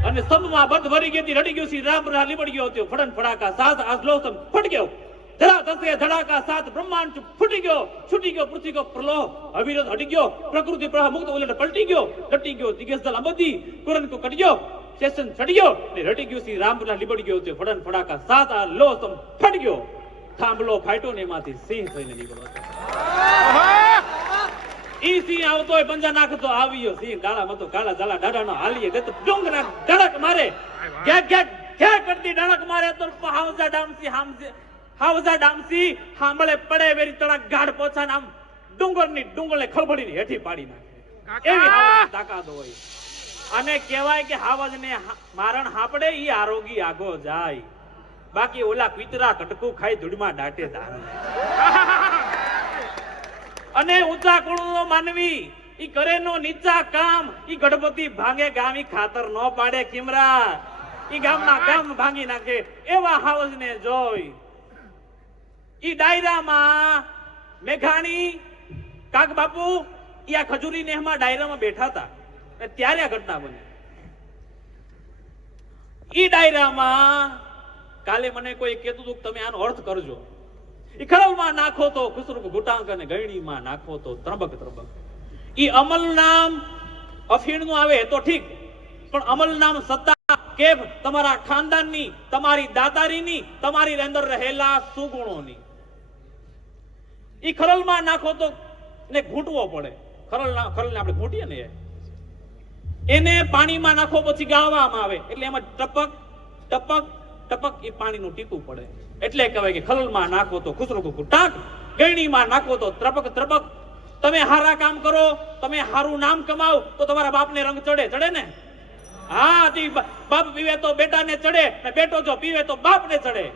અને સ્તંભમાં બંધ ભરી ગઈ રડી ગયો શ્રી રામ લીબડી ગયો હતો. ફડન ફડાકા સાત આસલો ફટ ગયો ધરા દસે ધડાકા સાત બ્રહ્માંડ ફૂટી ગયો છૂટી ગયો પૃથ્વી ગયો પ્રલોહ અવિરત હટી ગયો પ્રકૃતિ પ્રવાહ મુક્ત ઉલટ પલટી ગયો લટી ગયો દિગેશ દલ અંબધી કુરન કો કટી ગયો સ્ટેશન ચડી ગયો ને રટી ગયો શ્રી રામ લીબડી ગયો હતો. ફડન ફડાકા સાત આ લો ફટ ગયો થાંભલો ફાટ્યો ને એમાંથી સિંહ થઈને નીકળ્યો હતો. ઈ સિંહ આવતો હોય પંજા નાખતો આવ્યો સિંહ ગાળામાં તો કાળા જાલા ડાડાનો હાલીએ ગત ડુંગરા ધડક મારે ઘેક ઘેક ઘેક કરતી ધડક મારે તો હાવજા ડામસી હાંભળે પડે વેરી તળા ગાઢ પોછા આમ ડુંગરની ડુંગળને ખળભળીને હેઠી પાડી નાખે એવી હાવજની તાકાત હોય. અને કહેવાય કે હાવજને મારણ હાપડે ઈ આરોગી આગો જાય, બાકી ઓલા કુતરા કટકું ખાઈ ધૂળમાં દાટે ધાન. અને ઊંચા કુળનો માનવી ઈ કરે નો નીચા કામ ઈ ગણપતિ ભાંગે ગામી ખાતર નો પાડે કિમરા ઈ ગામના ગામ ભાંગી નાખે એવા હાવજને જોઈ ઈ ડાયરામાં મેઘાણી કાક બાપુ ઈ આ ખજૂરી નેહમાં ડાયરામાં બેઠા હતા ત્યારે આ ઘટના બની. ઈ ડાયરામાં કાલે મને કોઈ કહેતું હતું તમે આનો અર્થ કરજો. ઈ ખરલમાં નાખો તો ખુસરુક ઘુટાંક અને ગયણીમાં નાખો તો ત્રબક ત્રબક. ઈ અમલ નામ અફીણનું આવે તો ઠીક, પણ અમલ નામ સત્તા કેફ તમારા ખાનદાનની તમારી દાતારીની તમારી અંદર રહેલા સુગુણોની. ઈ ખરલમાં નાખો તો ને ઘૂંટવો પડે. ખરલને આપણે ઘૂંટીએ ને એને પાણીમાં નાખો પછી ગાળવામાં આવે એટલે એમાં ટપક ટપક ટપક એ પાણીનું ટીપું પડે. એટલે કહેવાય કે ખલમાં નાખો તો ખુસરુક ઘુટાંક ગયણીમાં નાખો તો ત્રબક ત્રબક. તમે હારા કામ કરો તમે હારું નામ કમાવ તો તમારા બાપને રંગ ચડે ને. હા બાપ પીવે તો બેટાને ચડે ને બેટો જો પીવે તો બાપને ચડે.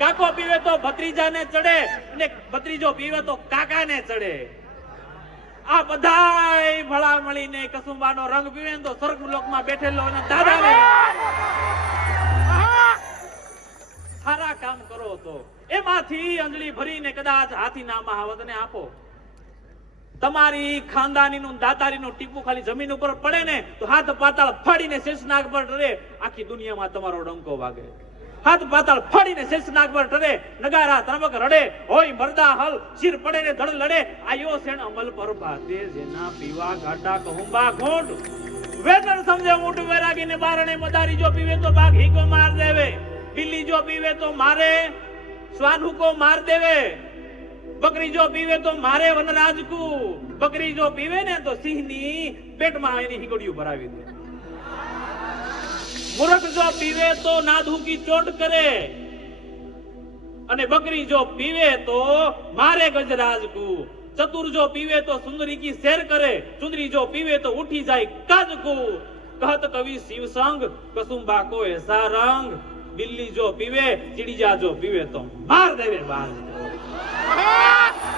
કાકો પીવે તો ભત્રીજાને ચડે ને ભત્રીજો પીવે તો કાકાને ચડે. આ બધાય ભળા મળીને કસુંબાનો રંગ પીવે તો સ્વર્ગ લોકમાં બેઠેલો એના દાદાને સારા કામ કરો તો એમાંથી અંજળી ભરીને કદાચ હાથીનામાં હાવજને આપો. તમારી ખાનદાનીનું દાતારીનું ટીપું ખાલી જમીન ઉપર પડે ને તો હાથ પાતાળ ફાડીને શેષનાગ પર ટરે આખી દુનિયામાં તમારો ડંકો વાગે. હાથ પાતાળ ફાડીને શેષનાગ પર ટરે નગારા ત્રબક રડે હોય મરદા હલ શિર પડે ને ધડ લડે આયો સેણ અમલ પર બાતે જેના પીવા ઘાટા કહુંબા ઘોટ વેતન સમજે ઊંટ વેરાગીને બારણે મદારી જો પીવે તો બાઘ હીકો માર દેવે. બિલ્લી જો પીવે તો મારે શ્વાન હુકો માર દેવે. બકરી જો પીવે તો મારે વનરાજ કો. બકરી જો પીવે ને તો સિંહની પેટમાં એની હિકડીયું ભરાવી દે. મૂર્ખ જો પીવે તો નાધુ કી ચોટ કરે અને બકરી જો પીવે તો મારે ગજરાજ કો. ચતુર જો પીવે તો સુંદરી કી શેર કરે. સુંદરી જો પીવે તો ઉઠી જાય કાજ કો. કહત કવિ શિવ સંગ કસુંબા કો એસા રંગ. બિલ્લી જો પીવે ચીડીજા જો પીવે તો માર દેવે બાર.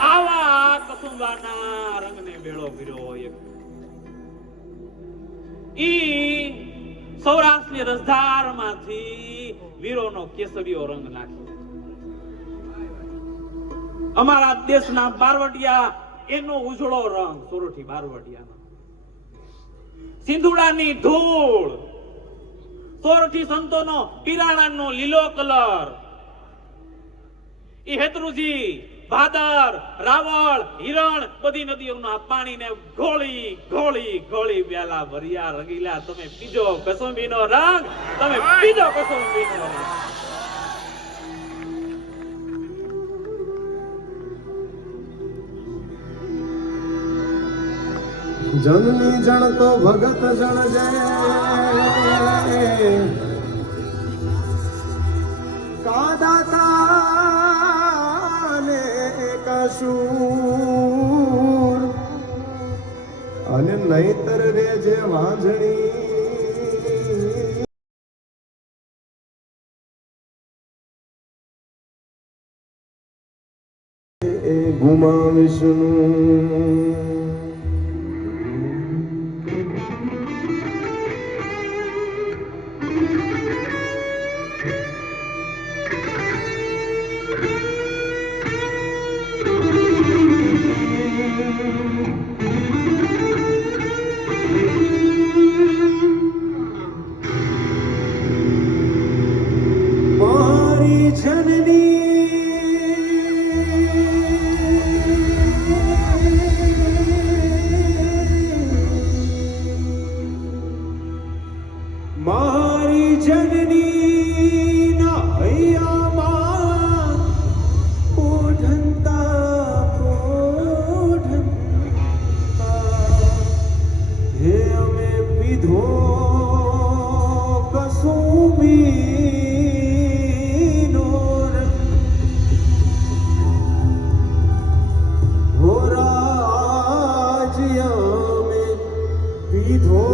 આવા કસુંબાના રંગને ભેળો કર્યો હોય. ઈ સૌરાષ્ટ્રની રસધારમાંથી વીરોનો કેસરીયો રંગ નાખ્યો. અમારા દેશના બારવટિયા એનો ઉજળો રંગ સોરઠી બારવટિયાનો. સિંધુડાની ધૂળ સોરઠી સંતોનો પીરાણાનો લીલો કલર. ઈ હેતરુજી ભાદર રાવળ હિરણ બધી નદીઓના પાણીને ગોળી ગોળી ગોળી પ્યાલા ભર્યા રંગીલા. તમે પીજો કસુંબીનો રંગ, તમે પીજો કસુંબીનો રંગ. જનની જણ તો ભગત જણ જય કાદાતા ને કસૂર અને નહીતર રે જે વાંઝણી એ ગુમાવીશું. મારી જનની મારી જનની ના હૈયામાં પોઢંતા હે અમે પીધો કસુમીનો હો રાજ્યા અમે પીધો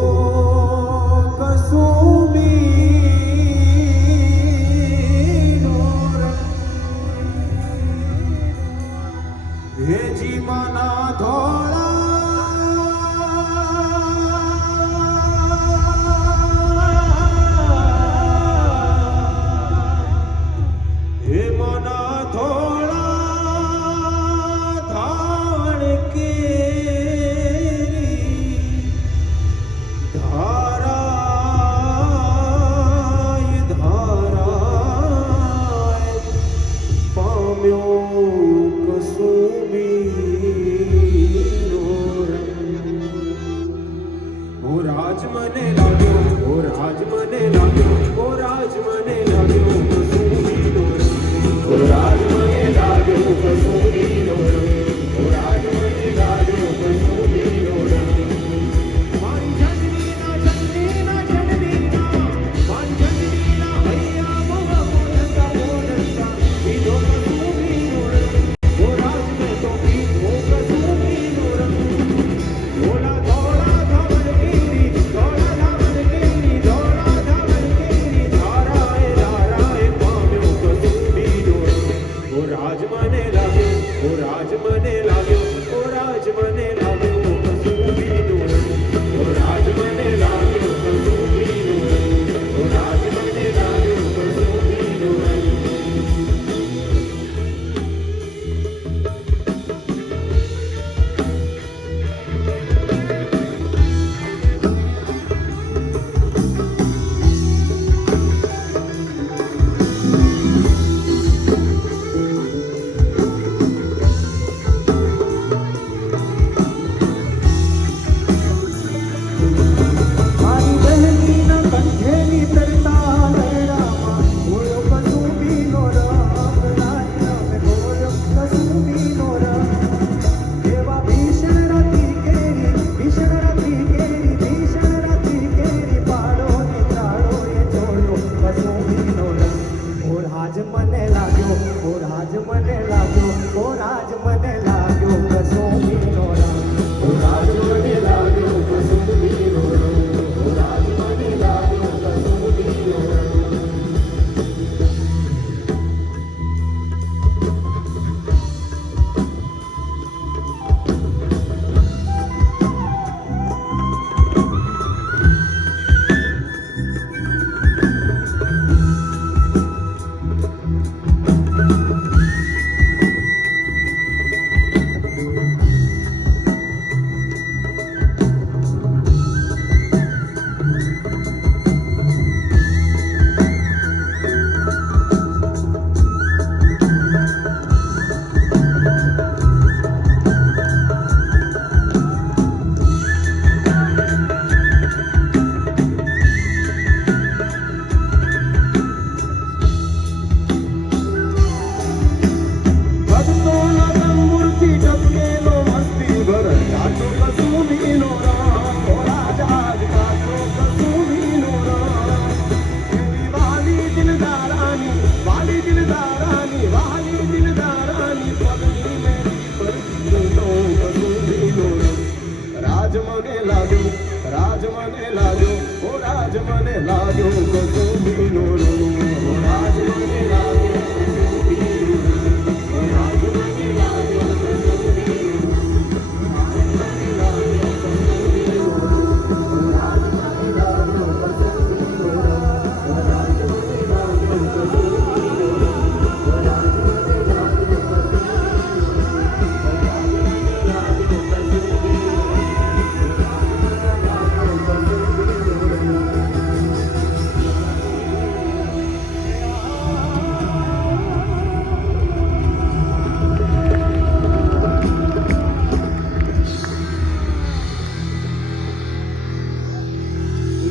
હેજી માના ધોળા હે માના ધોળા ધાણ કેરી ધારાય ધારાય પામ્યો રાજ મને લાગ્યો ઓ રાજ મને લાગ્યો ઓ રાજ મને લાગ્યો કસૂરીનો ઓ રાજ મને લાગ્યો કસૂરીનો ઓ રાજ મને લાગ્યો કસૂરીનો મારી જનનીના જનનીના જનનીના મારી જનનીના હૈયા મોવા મોઢતા પીધો કસૂરીનો ઓ રાજ મેં તો પીધો કસૂરીનો ઓલા આજ મને લાગ્યો કસૂરીનો રૂ આજ મને લાગ્યો કસૂરીનો રૂ આજ મને લાગ્યો કસૂરીનો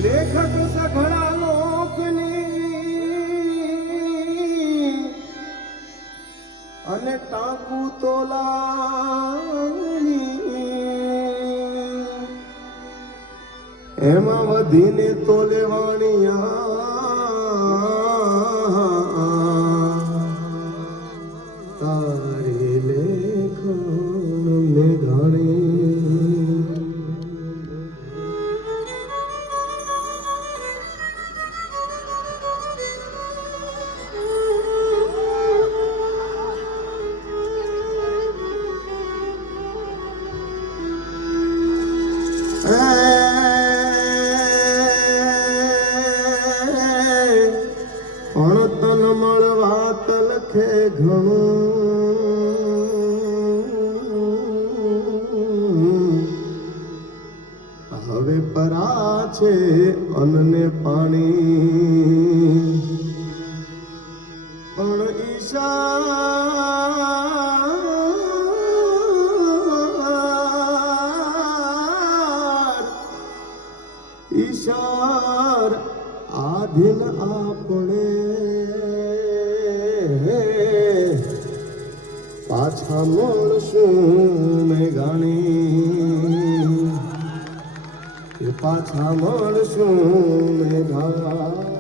લેખક સઘળા લોકની અને ટાંકુ તોલાની એમાં વધીને તો લેવાણીયા તારી લેખન મેઘાણી પણ તન મળવા તલખે ઘણું હવે પરા છે અન્નને પાણી પણ ઈશાર આધીન આપણે પાછા મળશું મેઘાણી પાછા મળશું મેઘાણી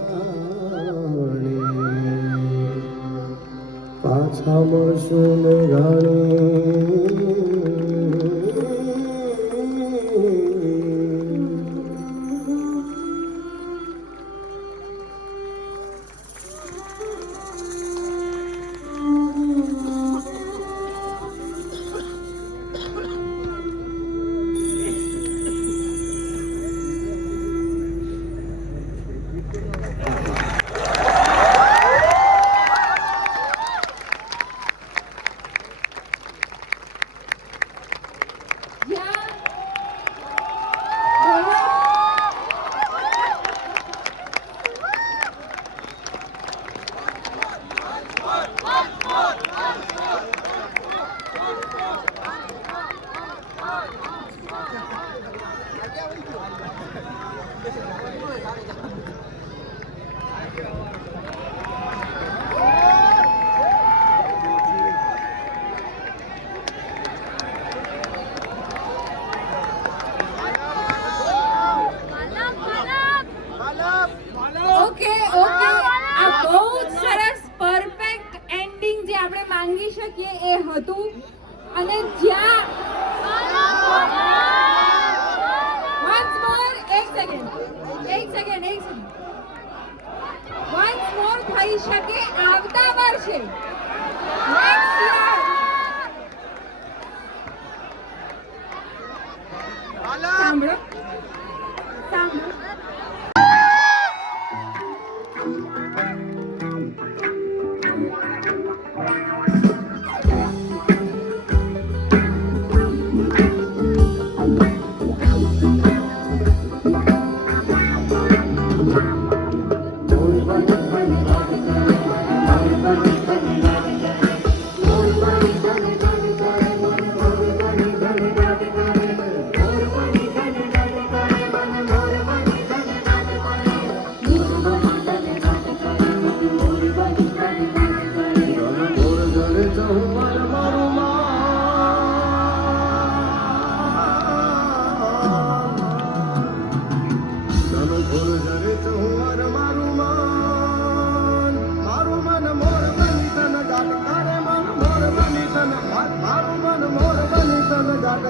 પાછા મળશું મેઘાણી માંગી શકીએ એ હતું અને જ્યાં once more એક સેકન્ડ once more થઈ શકે આવતા વર્ષે next year સાંભળો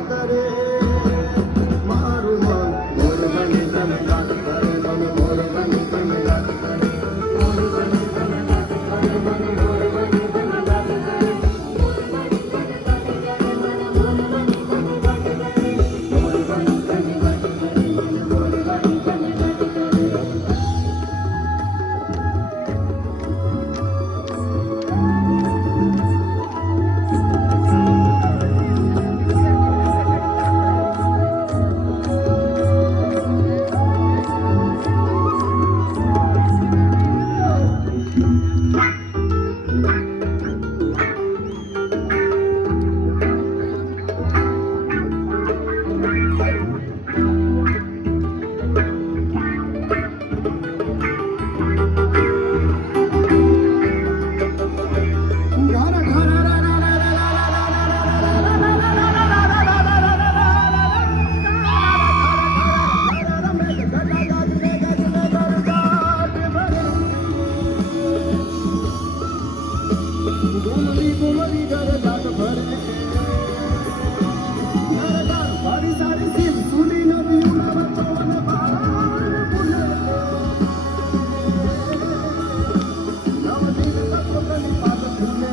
કરે મારું મન મોર બની તને ગાટ કરે મને મોર વળી ઘર જાટ ભરે ઘરદાર સારી સારી સીમ સુની નવી ઉડાવે ચોવન બાર પુલે નવદીન તત્વની પાત ફૂલે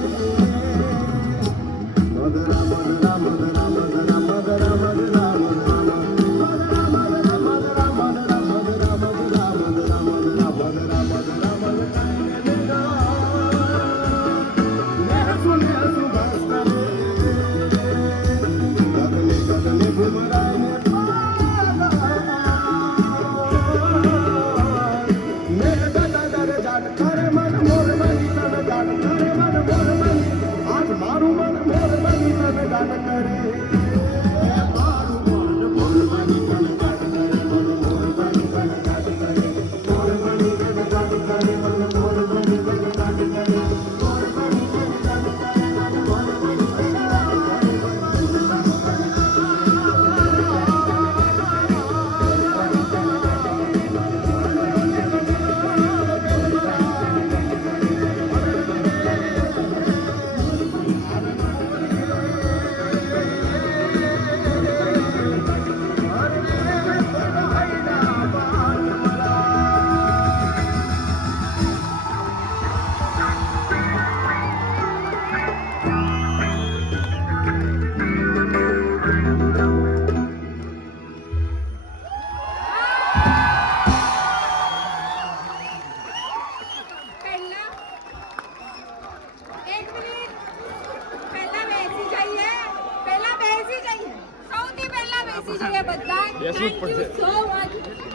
મદરા મદરા મદરા મદરા મદરા મદરા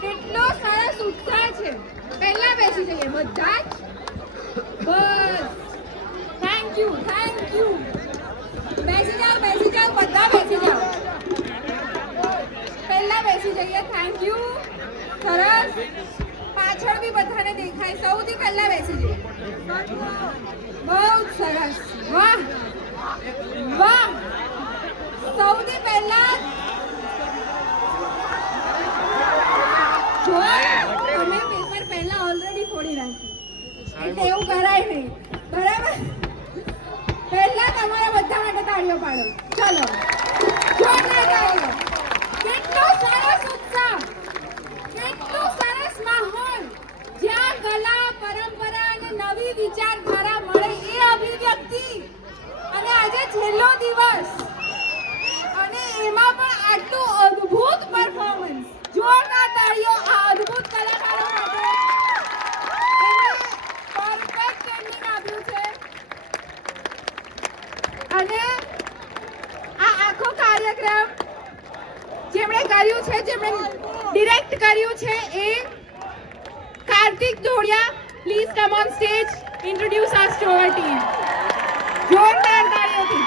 કેટલો સરસ ઉત્સાહ છે. પહેલા બેસી જઈએ બધા જ. બસ થેન્ક યુ બેસી જાઓ બધા બેસી જાઓ. પહેલા બેસી જઈએ. Thank you. સરસ. પાછળ બી બધાને દેખાય. સૌથી પહેલા બેસી જઈએ. બહુ સરસ. વાહ વાહ. સૌથી પહેલા અમે પેપર પહેલા ઓલરેડી ફોડી નાખ્યું એટલે એવું કરાય નહીં. બરાબર. પહેલા તમારા બધા માટે તાળીઓ પાડો. ચલો જોરદાર તાળીઓ. કેટલો સરસ ઉત્સાહ, કેટલો સરસ માહોલ જ્યાં કલા, પરંપરા અને નવી વિચારધારા મળે એ અભિવ્યક્તિ. અને આજે છેલ્લો દિવસ અને એમાં પણ આટલું અદ્ભુત પરફોર્મન્સ. જોરદાર તાળીઓ આ અદ્ભુત કલાકારો માટે. પરફેક્ટ એન્ડિંગ આપ્યું છે. અને આ આખો કાર્યક્રમ જેમણે કર્યું છે, જેમણે ડિરેક્ટ કર્યું છે એ Kartik Dholiya. Please come on stage, introduce us to our team. જોરદાર તાળીઓથી.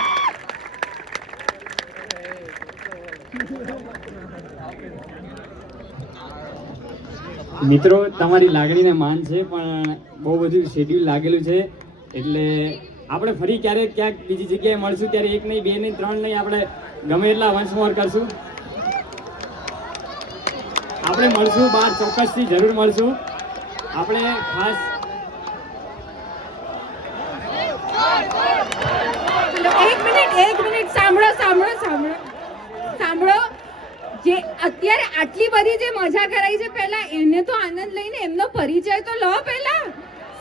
મિત્રો, તમારી લાગણીને માન છે પણ બહુ બધું શેડ્યુલ લાગેલું છે એટલે આપણે ફરી ક્યારેક ક્યાંક બીજી જગ્યાએ મળશું ત્યારે 1 નહીં 2 નહીં 3 નહીં આપણે ગમે એટલા વન્સ મોર કરશું. આપણે મળશું બહાર, ચોક્કસથી જરૂર મળશું. આપણે ખાસ એક મિનિટ સાંભળો. જે અત્યારે આટલી બધી જે મજા કરાઈ છે, પહેલા એને તો આનંદ લઈને એમનો પરિચય તો લો. પહેલા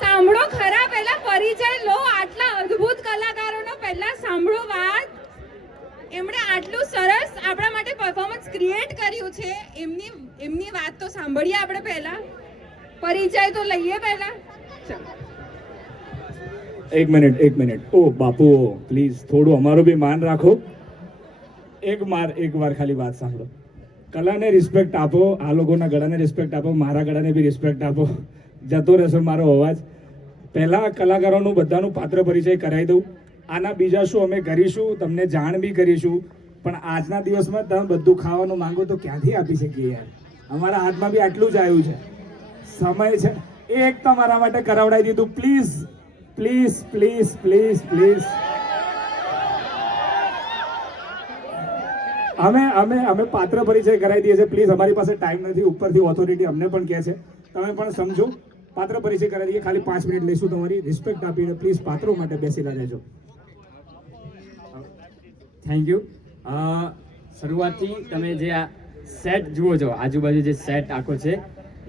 સાંભળો ખરા, પહેલા પરિચય લો. આટલા અદ્ભુત કલાકારોનો પહેલા સાંભળો વાત. એમણે આટલું સરસ આપણા માટે પરફોર્મન્સ ક્રિએટ કર્યું છે. એમની વાત તો સાંભળીએ આપણે. પહેલા પરિચય તો લઈએ પહેલા. એક મિનિટ. ઓ બાપુ, પ્લીઝ થોડું અમારું બી માન રાખો. એક વાર ખાલી વાત સાંભળો. કલાને રિસ્પેક્ટ આપો, આ લોકોના ગળાને રિસ્પેક્ટ આપો, મારા ગળાને બી રિસ્પેક્ટ આપો. જતો રહેશે મારો અવાજ. પહેલા કલાકારોનું બધાનું પાત્ર પરિચય કરાવી દઉં. આના બીજા શું અમે કરીશું, તમને જાણ બી કરીશું. પણ આજના દિવસમાં તમે બધું ખાવાનું માંગો તો ક્યાંથી આપી શકીએ યાર. અમારા હાથમાં બી આટલું જ આવ્યું છે. સમય છે એક તમારા માટે કરાવડાવી દીધું. પ્લીઝ. અમે પાત્ર પરિચય કરાવી દઈએ છીએ. પ્લીઝ, અમારી પાસે ટાઈમ નથી. ઉપરથી ઓથોરિટી અમને પણ કહે છે. તમે પણ સમજો. પાત્ર પરિચય કરાવી દઈએ. ખાલી 5 મિનિટ લઈશું તમારી. રિસ્પેક્ટ આપીને પ્લીઝ પાત્રો માટે બેસેલા રહેજો. Thank you. શરૂઆતથી તમે જે આ સેટ જુઓ છો, આજુબાજુ જે સેટ આખો છે,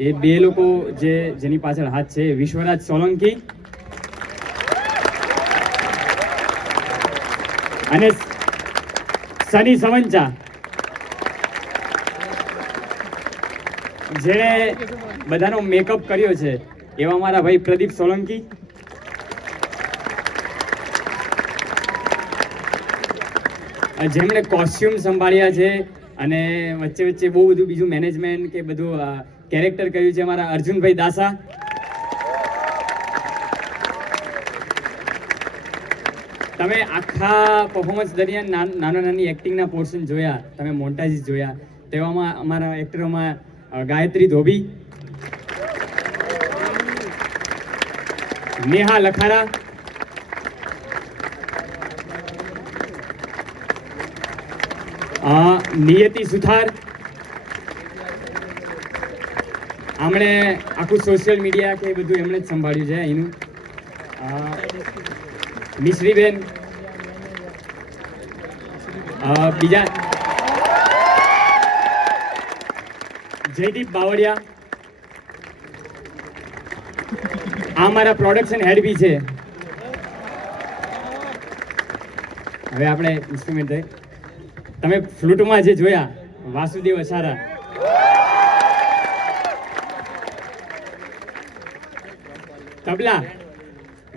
એ બે લોકો જેની પાછળ હાથ છે, વિશ્વરાજ સોલંકી અને સની સવંચા, જેણે બધાનો મેકઅપ કર્યો છે એવા મારા ભાઈ પ્રદીપ સોલંકી, જેમણે કોસ્ટ્યુમ સંભાળ્યા છે અને વચ્ચે વચ્ચે બહુ બધું બીજું મેનેજમેન્ટ કે બધું કેરેક્ટર કર્યું છે, અમારા અર્જુનભાઈ દાસા. તમે આખા પરફોર્મન્સ દરમિયાન નાની એક્ટિંગના પોર્શન જોયા, તમે મોન્ટાજીસ જોયા, તેવામાં અમારા એક્ટરોમાં ગાયત્રી ધોબી, નેહા લખારા, નિયતિ સુથાર, આમણે આખું સોશિયલ મીડિયા કે બધું એમણે જ સંભાળ્યું છે એનું, મિશ્રીબેન, બીજા જયદીપ બાવળિયા, આ મારા પ્રોડક્શન હેડ બી છે. હવે આપણે ઇન્સ્ટ્રુમેન્ટ તમે ફ્લૂટમાં જે જોયા, વાસુદેવ અસારા, તબલા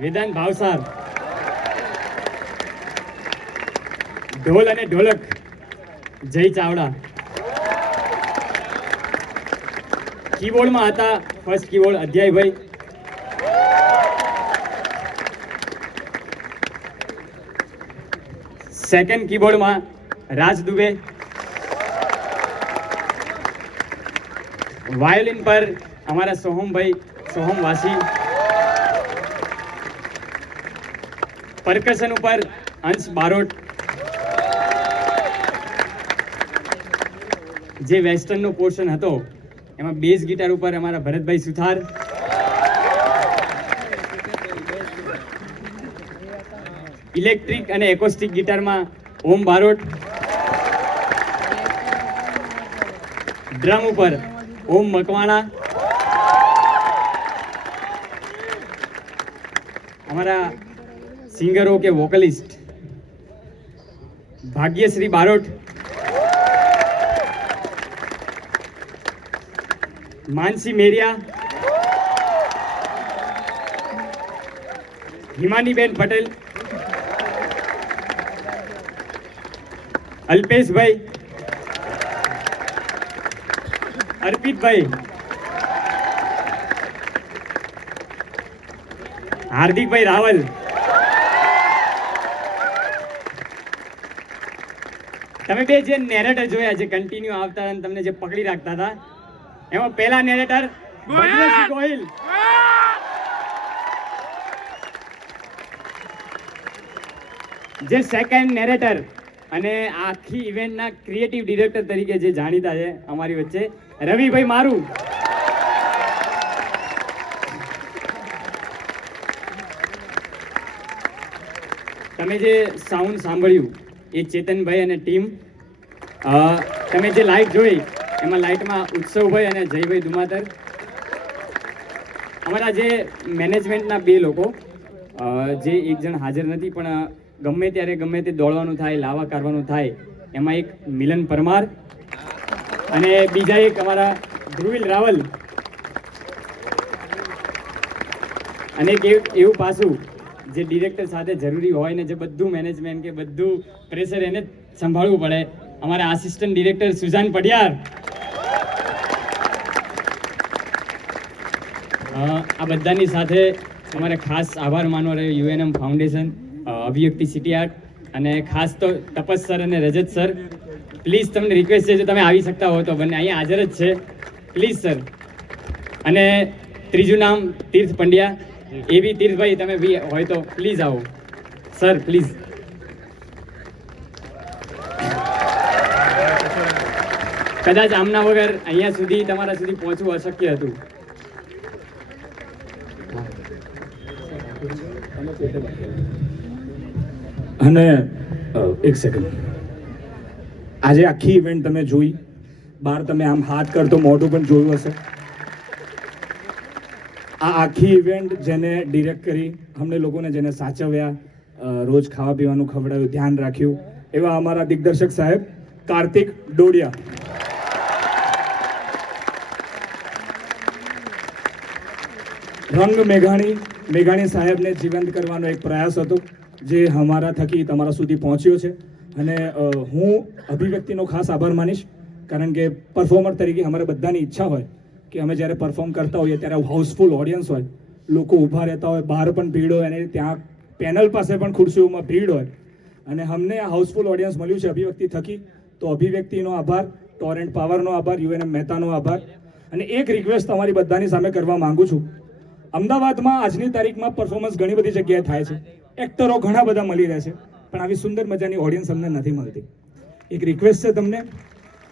વેદાંત ભાવસાર, ઢોલ અને ઢોલક જય ચાવડા, કીબોર્ડમાં હતા ફર્સ્ટ કીબોર્ડ અધ્યાયભાઈ, સેકન્ડ કીબોર્ડમાં રાજ દુબે, વાયોલિન પર અમારા સોહમભાઈ સોહમ વાસી, પરકશન ઉપર અંશ બારોટ, જે વેસ્ટર્નનો પોર્શન હતો એમાં બેઝ ગિટાર ઉપર અમારા ભરતભાઈ સુથાર, ઇલેક્ટ્રિક અને એકોસ્ટિક ગિટારમાં ઓમ બારોટ, ડ્રમ ઉપર ઓમ મકવાણા, અમારા સિંગરો કે વોકલિસ્ટ ભાગ્યશ્રી બારોટ, માનસી મેરિયા, હિમાનીબેન પટેલ, અલ્પેશભાઈ, અર્પિતભાઈ, હાર્દિકભાઈ રાવલ, તમે બે જે નેરેટર જોયા, જે કન્ટિન્યુ આવતા અને તમને જે પકડી રાખતા હતા, એમાં પહેલા નેરેટર ભદ્રસિંહ ગોહિલ, જે સેકન્ડ નેરેટર અને આખી ઇવેન્ટના ક્રિએટિવ ડિરેક્ટર તરીકે જે જાણીતા છે અમારી વચ્ચે, રવિભાઈ મારું. તમે જે સાઉન્ડ સાંભળ્યું એ ચેતનભાઈ અને ટીમ, તમે જે લાઇટ જોઈ એમાં લાઇટમાં ઉત્સવભાઈ અને જયભાઈ દુમાતર, અમારા જે મેનેજમેન્ટના બે લોકો, જે એક જણ હાજર નથી પણ ગમે ત્યારે ગમે તે દોડવાનું થાય, લાવા કાઢવાનું થાય, એમાં એક મિલન પરમાર અને બીજા એક અમારા ધ્રુવિલ રાવલ, અને એક એવું પાસું જે ડિરેક્ટર સાથે જરૂરી હોય ને જે બધું મેનેજમેન્ટ કે બધું પ્રેશર એને સંભાળવું પડે, અમારા આસિસ્ટન્ટ ડિરેક્ટર સુજાન પડિયાર. આ બધાની સાથે અમારે ખાસ આભાર માનવો રહ્યો યુએનએમ ફાઉન્ડેશન, અભિવ્યક્તિ સિટી આર્ટ અને ખાસ તો તપસ સર અને રજત સર. પ્લીઝ તમને રિક્વેસ્ટ છે, જો તમે આવી શકતા હો તો બંને અહીંયા હાજર જ છે, પ્લીઝ સર. અને ત્રીજું નામ તીર્થ પંડ્યા, એ બી તીર્થભાઈ તમે બી હોય તો પ્લીઝ આવો સર, પ્લીઝ. કદાચ આમના વગર અહીંયા સુધી તમારા સુધી પહોંચવું અશક્ય હતું. અને એક સેકન્ડ, આજે આખી ઇવેન્ટ તમે જોઈ, બહાર તમે આમ હાથ કરતો મોઢું પણ જોયું હશે. આ આખી ઇવેન્ટ જેને ડિરેક્ટ કરી, અમને લોકોને જેને સાચવ્યા, રોજ ખાવા પીવાનું ખવડાવ્યું, ધ્યાન રાખ્યું, એવા અમારા દિગ્દર્શક સાહેબ કાર્તિક ડોડિયા. રંગ મેઘાણી સાહેબને જીવંત કરવાનો એક પ્રયાસ હતો જે અમારા થકી તમારા સુધી પહોંચ્યો છે. અને હું અભિવ્યક્તિનો ખાસ આભાર માનીશ, કારણ કે પરફોર્મર તરીકે અમારે બધાની ઈચ્છા હોય કે અમે જ્યારે પરફોર્મ કરતા હોઈએ ત્યારે હાઉસફુલ ઓડિયન્સ હોય, લોકો ઊભા રહેતા હોય, બહાર પણ ભીડ હોય અને ત્યાં પેનલ પાસે પણ ખુરશીઓમાં ભીડ હોય, અને અમને આ હાઉસફુલ ઓડિયન્સ મળ્યું છે અભિવ્યક્તિ થકી. તો અભિવ્યક્તિનો આભાર, ટોરેન્ટ પાવરનો આભાર, યુએનએમ મહેતાનો આભાર. અને એક રિક્વેસ્ટ તમારી બધાની સામે કરવા માંગુ છું. અમદાવાદમાં આજની તારીખમાં પરફોર્મન્સ ઘણી બધી જગ્યાએ થાય છે, એક્ટરો ઘણા બધા મળી રહે છે, પણ આવી સુંદર મજાની ઓડિયન્સ અમને નથી મળતી. એક રિક્વેસ્ટ છે તમને,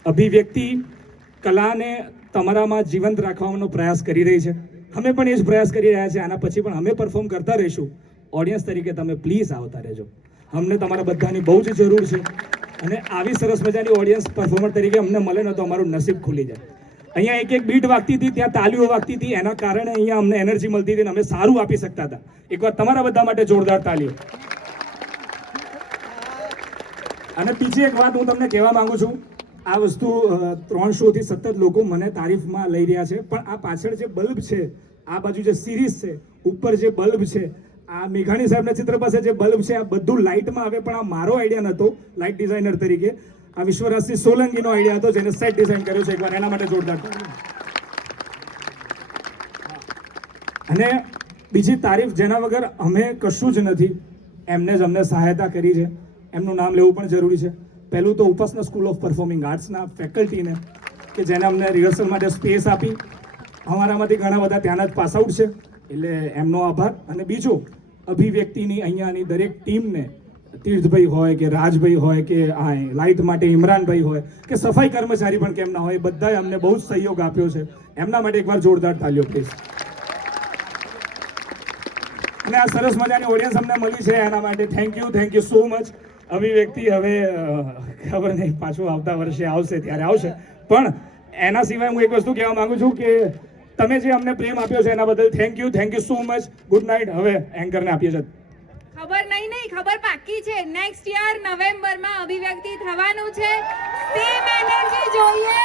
અભિવ્યક્તિ કલાને તમારામાં જીવંત રાખવાનો પ્રયાસ કરી રહી છે, અમે પણ એ જ પ્રયાસ કરી રહ્યા છીએ. આના પછી પણ અમે પરફોર્મ કરતા રહીશું. ઓડિયન્સ તરીકે તમે પ્લીઝ આવતા રહેજો, અમને તમારા બધાની બહુ જ જરૂર છે. અને આવી સરસ મજાની ઓડિયન્સ પરફોર્મર તરીકે અમને મળે ને તો અમારું નસીબ ખુલી જાય. અહીંયા એક બીટ વાગતી હતી, ત્યાં તાલીઓ વાગતી હતી, એના કારણે અહીંયા અમને એનર્જી મળતી હતી અને અમે સારું આપી શકતા હતા. એકવાર તમારા બધા માટે જોરદાર તાલીઓ. અને બીજી એક વાત હું તમને કહેવા માંગુ છું, આ વસ્તુ 3 શોથી સતત લોકો મને તારીફમાં લઈ રહ્યા છે, પણ આ પાછળ જે બલ્બ છે, આ બાજુ જે સિરીઝ છે, ઉપર જે બલ્બ છે, આ મેઘાણી સાહેબના ચિત્ર પાસે જે બલ્બ છે, આ બધું લાઇટમાં આવે, પણ આ મારો આઈડિયા નહોતો લાઇટ ડિઝાઇનર તરીકે. આ વિશ્વરાજસિંહ સોલંકીનો આઈડિયા હતો જેને સેટ ડિઝાઇન કર્યો છે. એકવાર એના માટે જોરદાર. અને બીજી તારીફ જેના વગર અમે કશું જ નથી, એમને જ અમને સહાયતા કરી છે, એમનું નામ લેવું પણ જરૂરી છે. પહેલું તો ઉપાસના સ્કૂલ ઓફ પરફોર્મિંગ આર્ટ્સના ફેકલ્ટીને, કે જેને અમને રિહર્સલ માટે સ્પેસ આપી. અમારામાંથી ઘણા બધા ત્યાંના જ પાસ આઉટ છે, એટલે એમનો આભાર. અને બીજું, અભિવ્યક્તિની અહીંયાની દરેક ટીમને, તીર્થભાઈ હોય કે રાજભાઈ હોય કે આ લાઇટ માટે ઇમરાનભાઈ હોય કે સફાઈ કર્મચારી પણ કેમ ના હોય, બધાએ અમને બહુ જ સહયોગ આપ્યો છે. એમના માટે એકવાર જોરદાર તાલીઓ પ્લીઝ. અને આ સરસ મજાની ઓડિયન્સ અમને મળી છે એના માટે થેન્ક યુ સો મચ. અભિવ્યક્તિ હવે ખબર નહીં પાછું આવતા વર્ષે આવશે ત્યારે આવશે, પણ એના સિવાય હું એક વસ્તુ કહેવા માંગુ છું કે તમે જે અમને પ્રેમ આપ્યો છે એના બદલ thank you so much. Good night. હવે એન્કરને આપીએ છીએ. ખબર નહીં ખબર પાકી છે, નેક્સ્ટ યર નવેમ્બરમાં અભિવ્યક્તિ થવાનું છે. સેમ એનર્જી જોઈએ,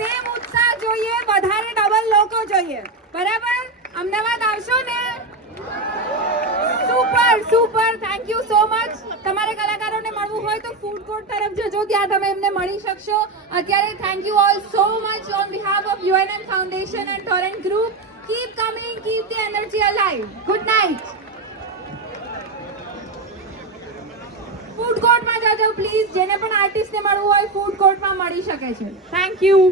સેમ ઉત્સાહ જોઈએ, વધારે ડબલ લોકો જોઈએ, બરાબર? અમદાવાદ આવશો ને? Super. Thank you so much. તમારે કલાકારોને મળવું હોય તો ફૂડ કોર્ટ તરફ જજો, ત્યાં તમે એમને મળી શકશો. અત્યારે thank you all so much on behalf of UNM foundation and Torrent group. Keep coming, keep the energy alive. Good night. Food કોર્ટમાં જજો પ્લીઝ. જેને પણ આર્ટિસ્ટને મળવું હોય ફૂડ કોર્ટમાં મળી શકે છે. Thank you.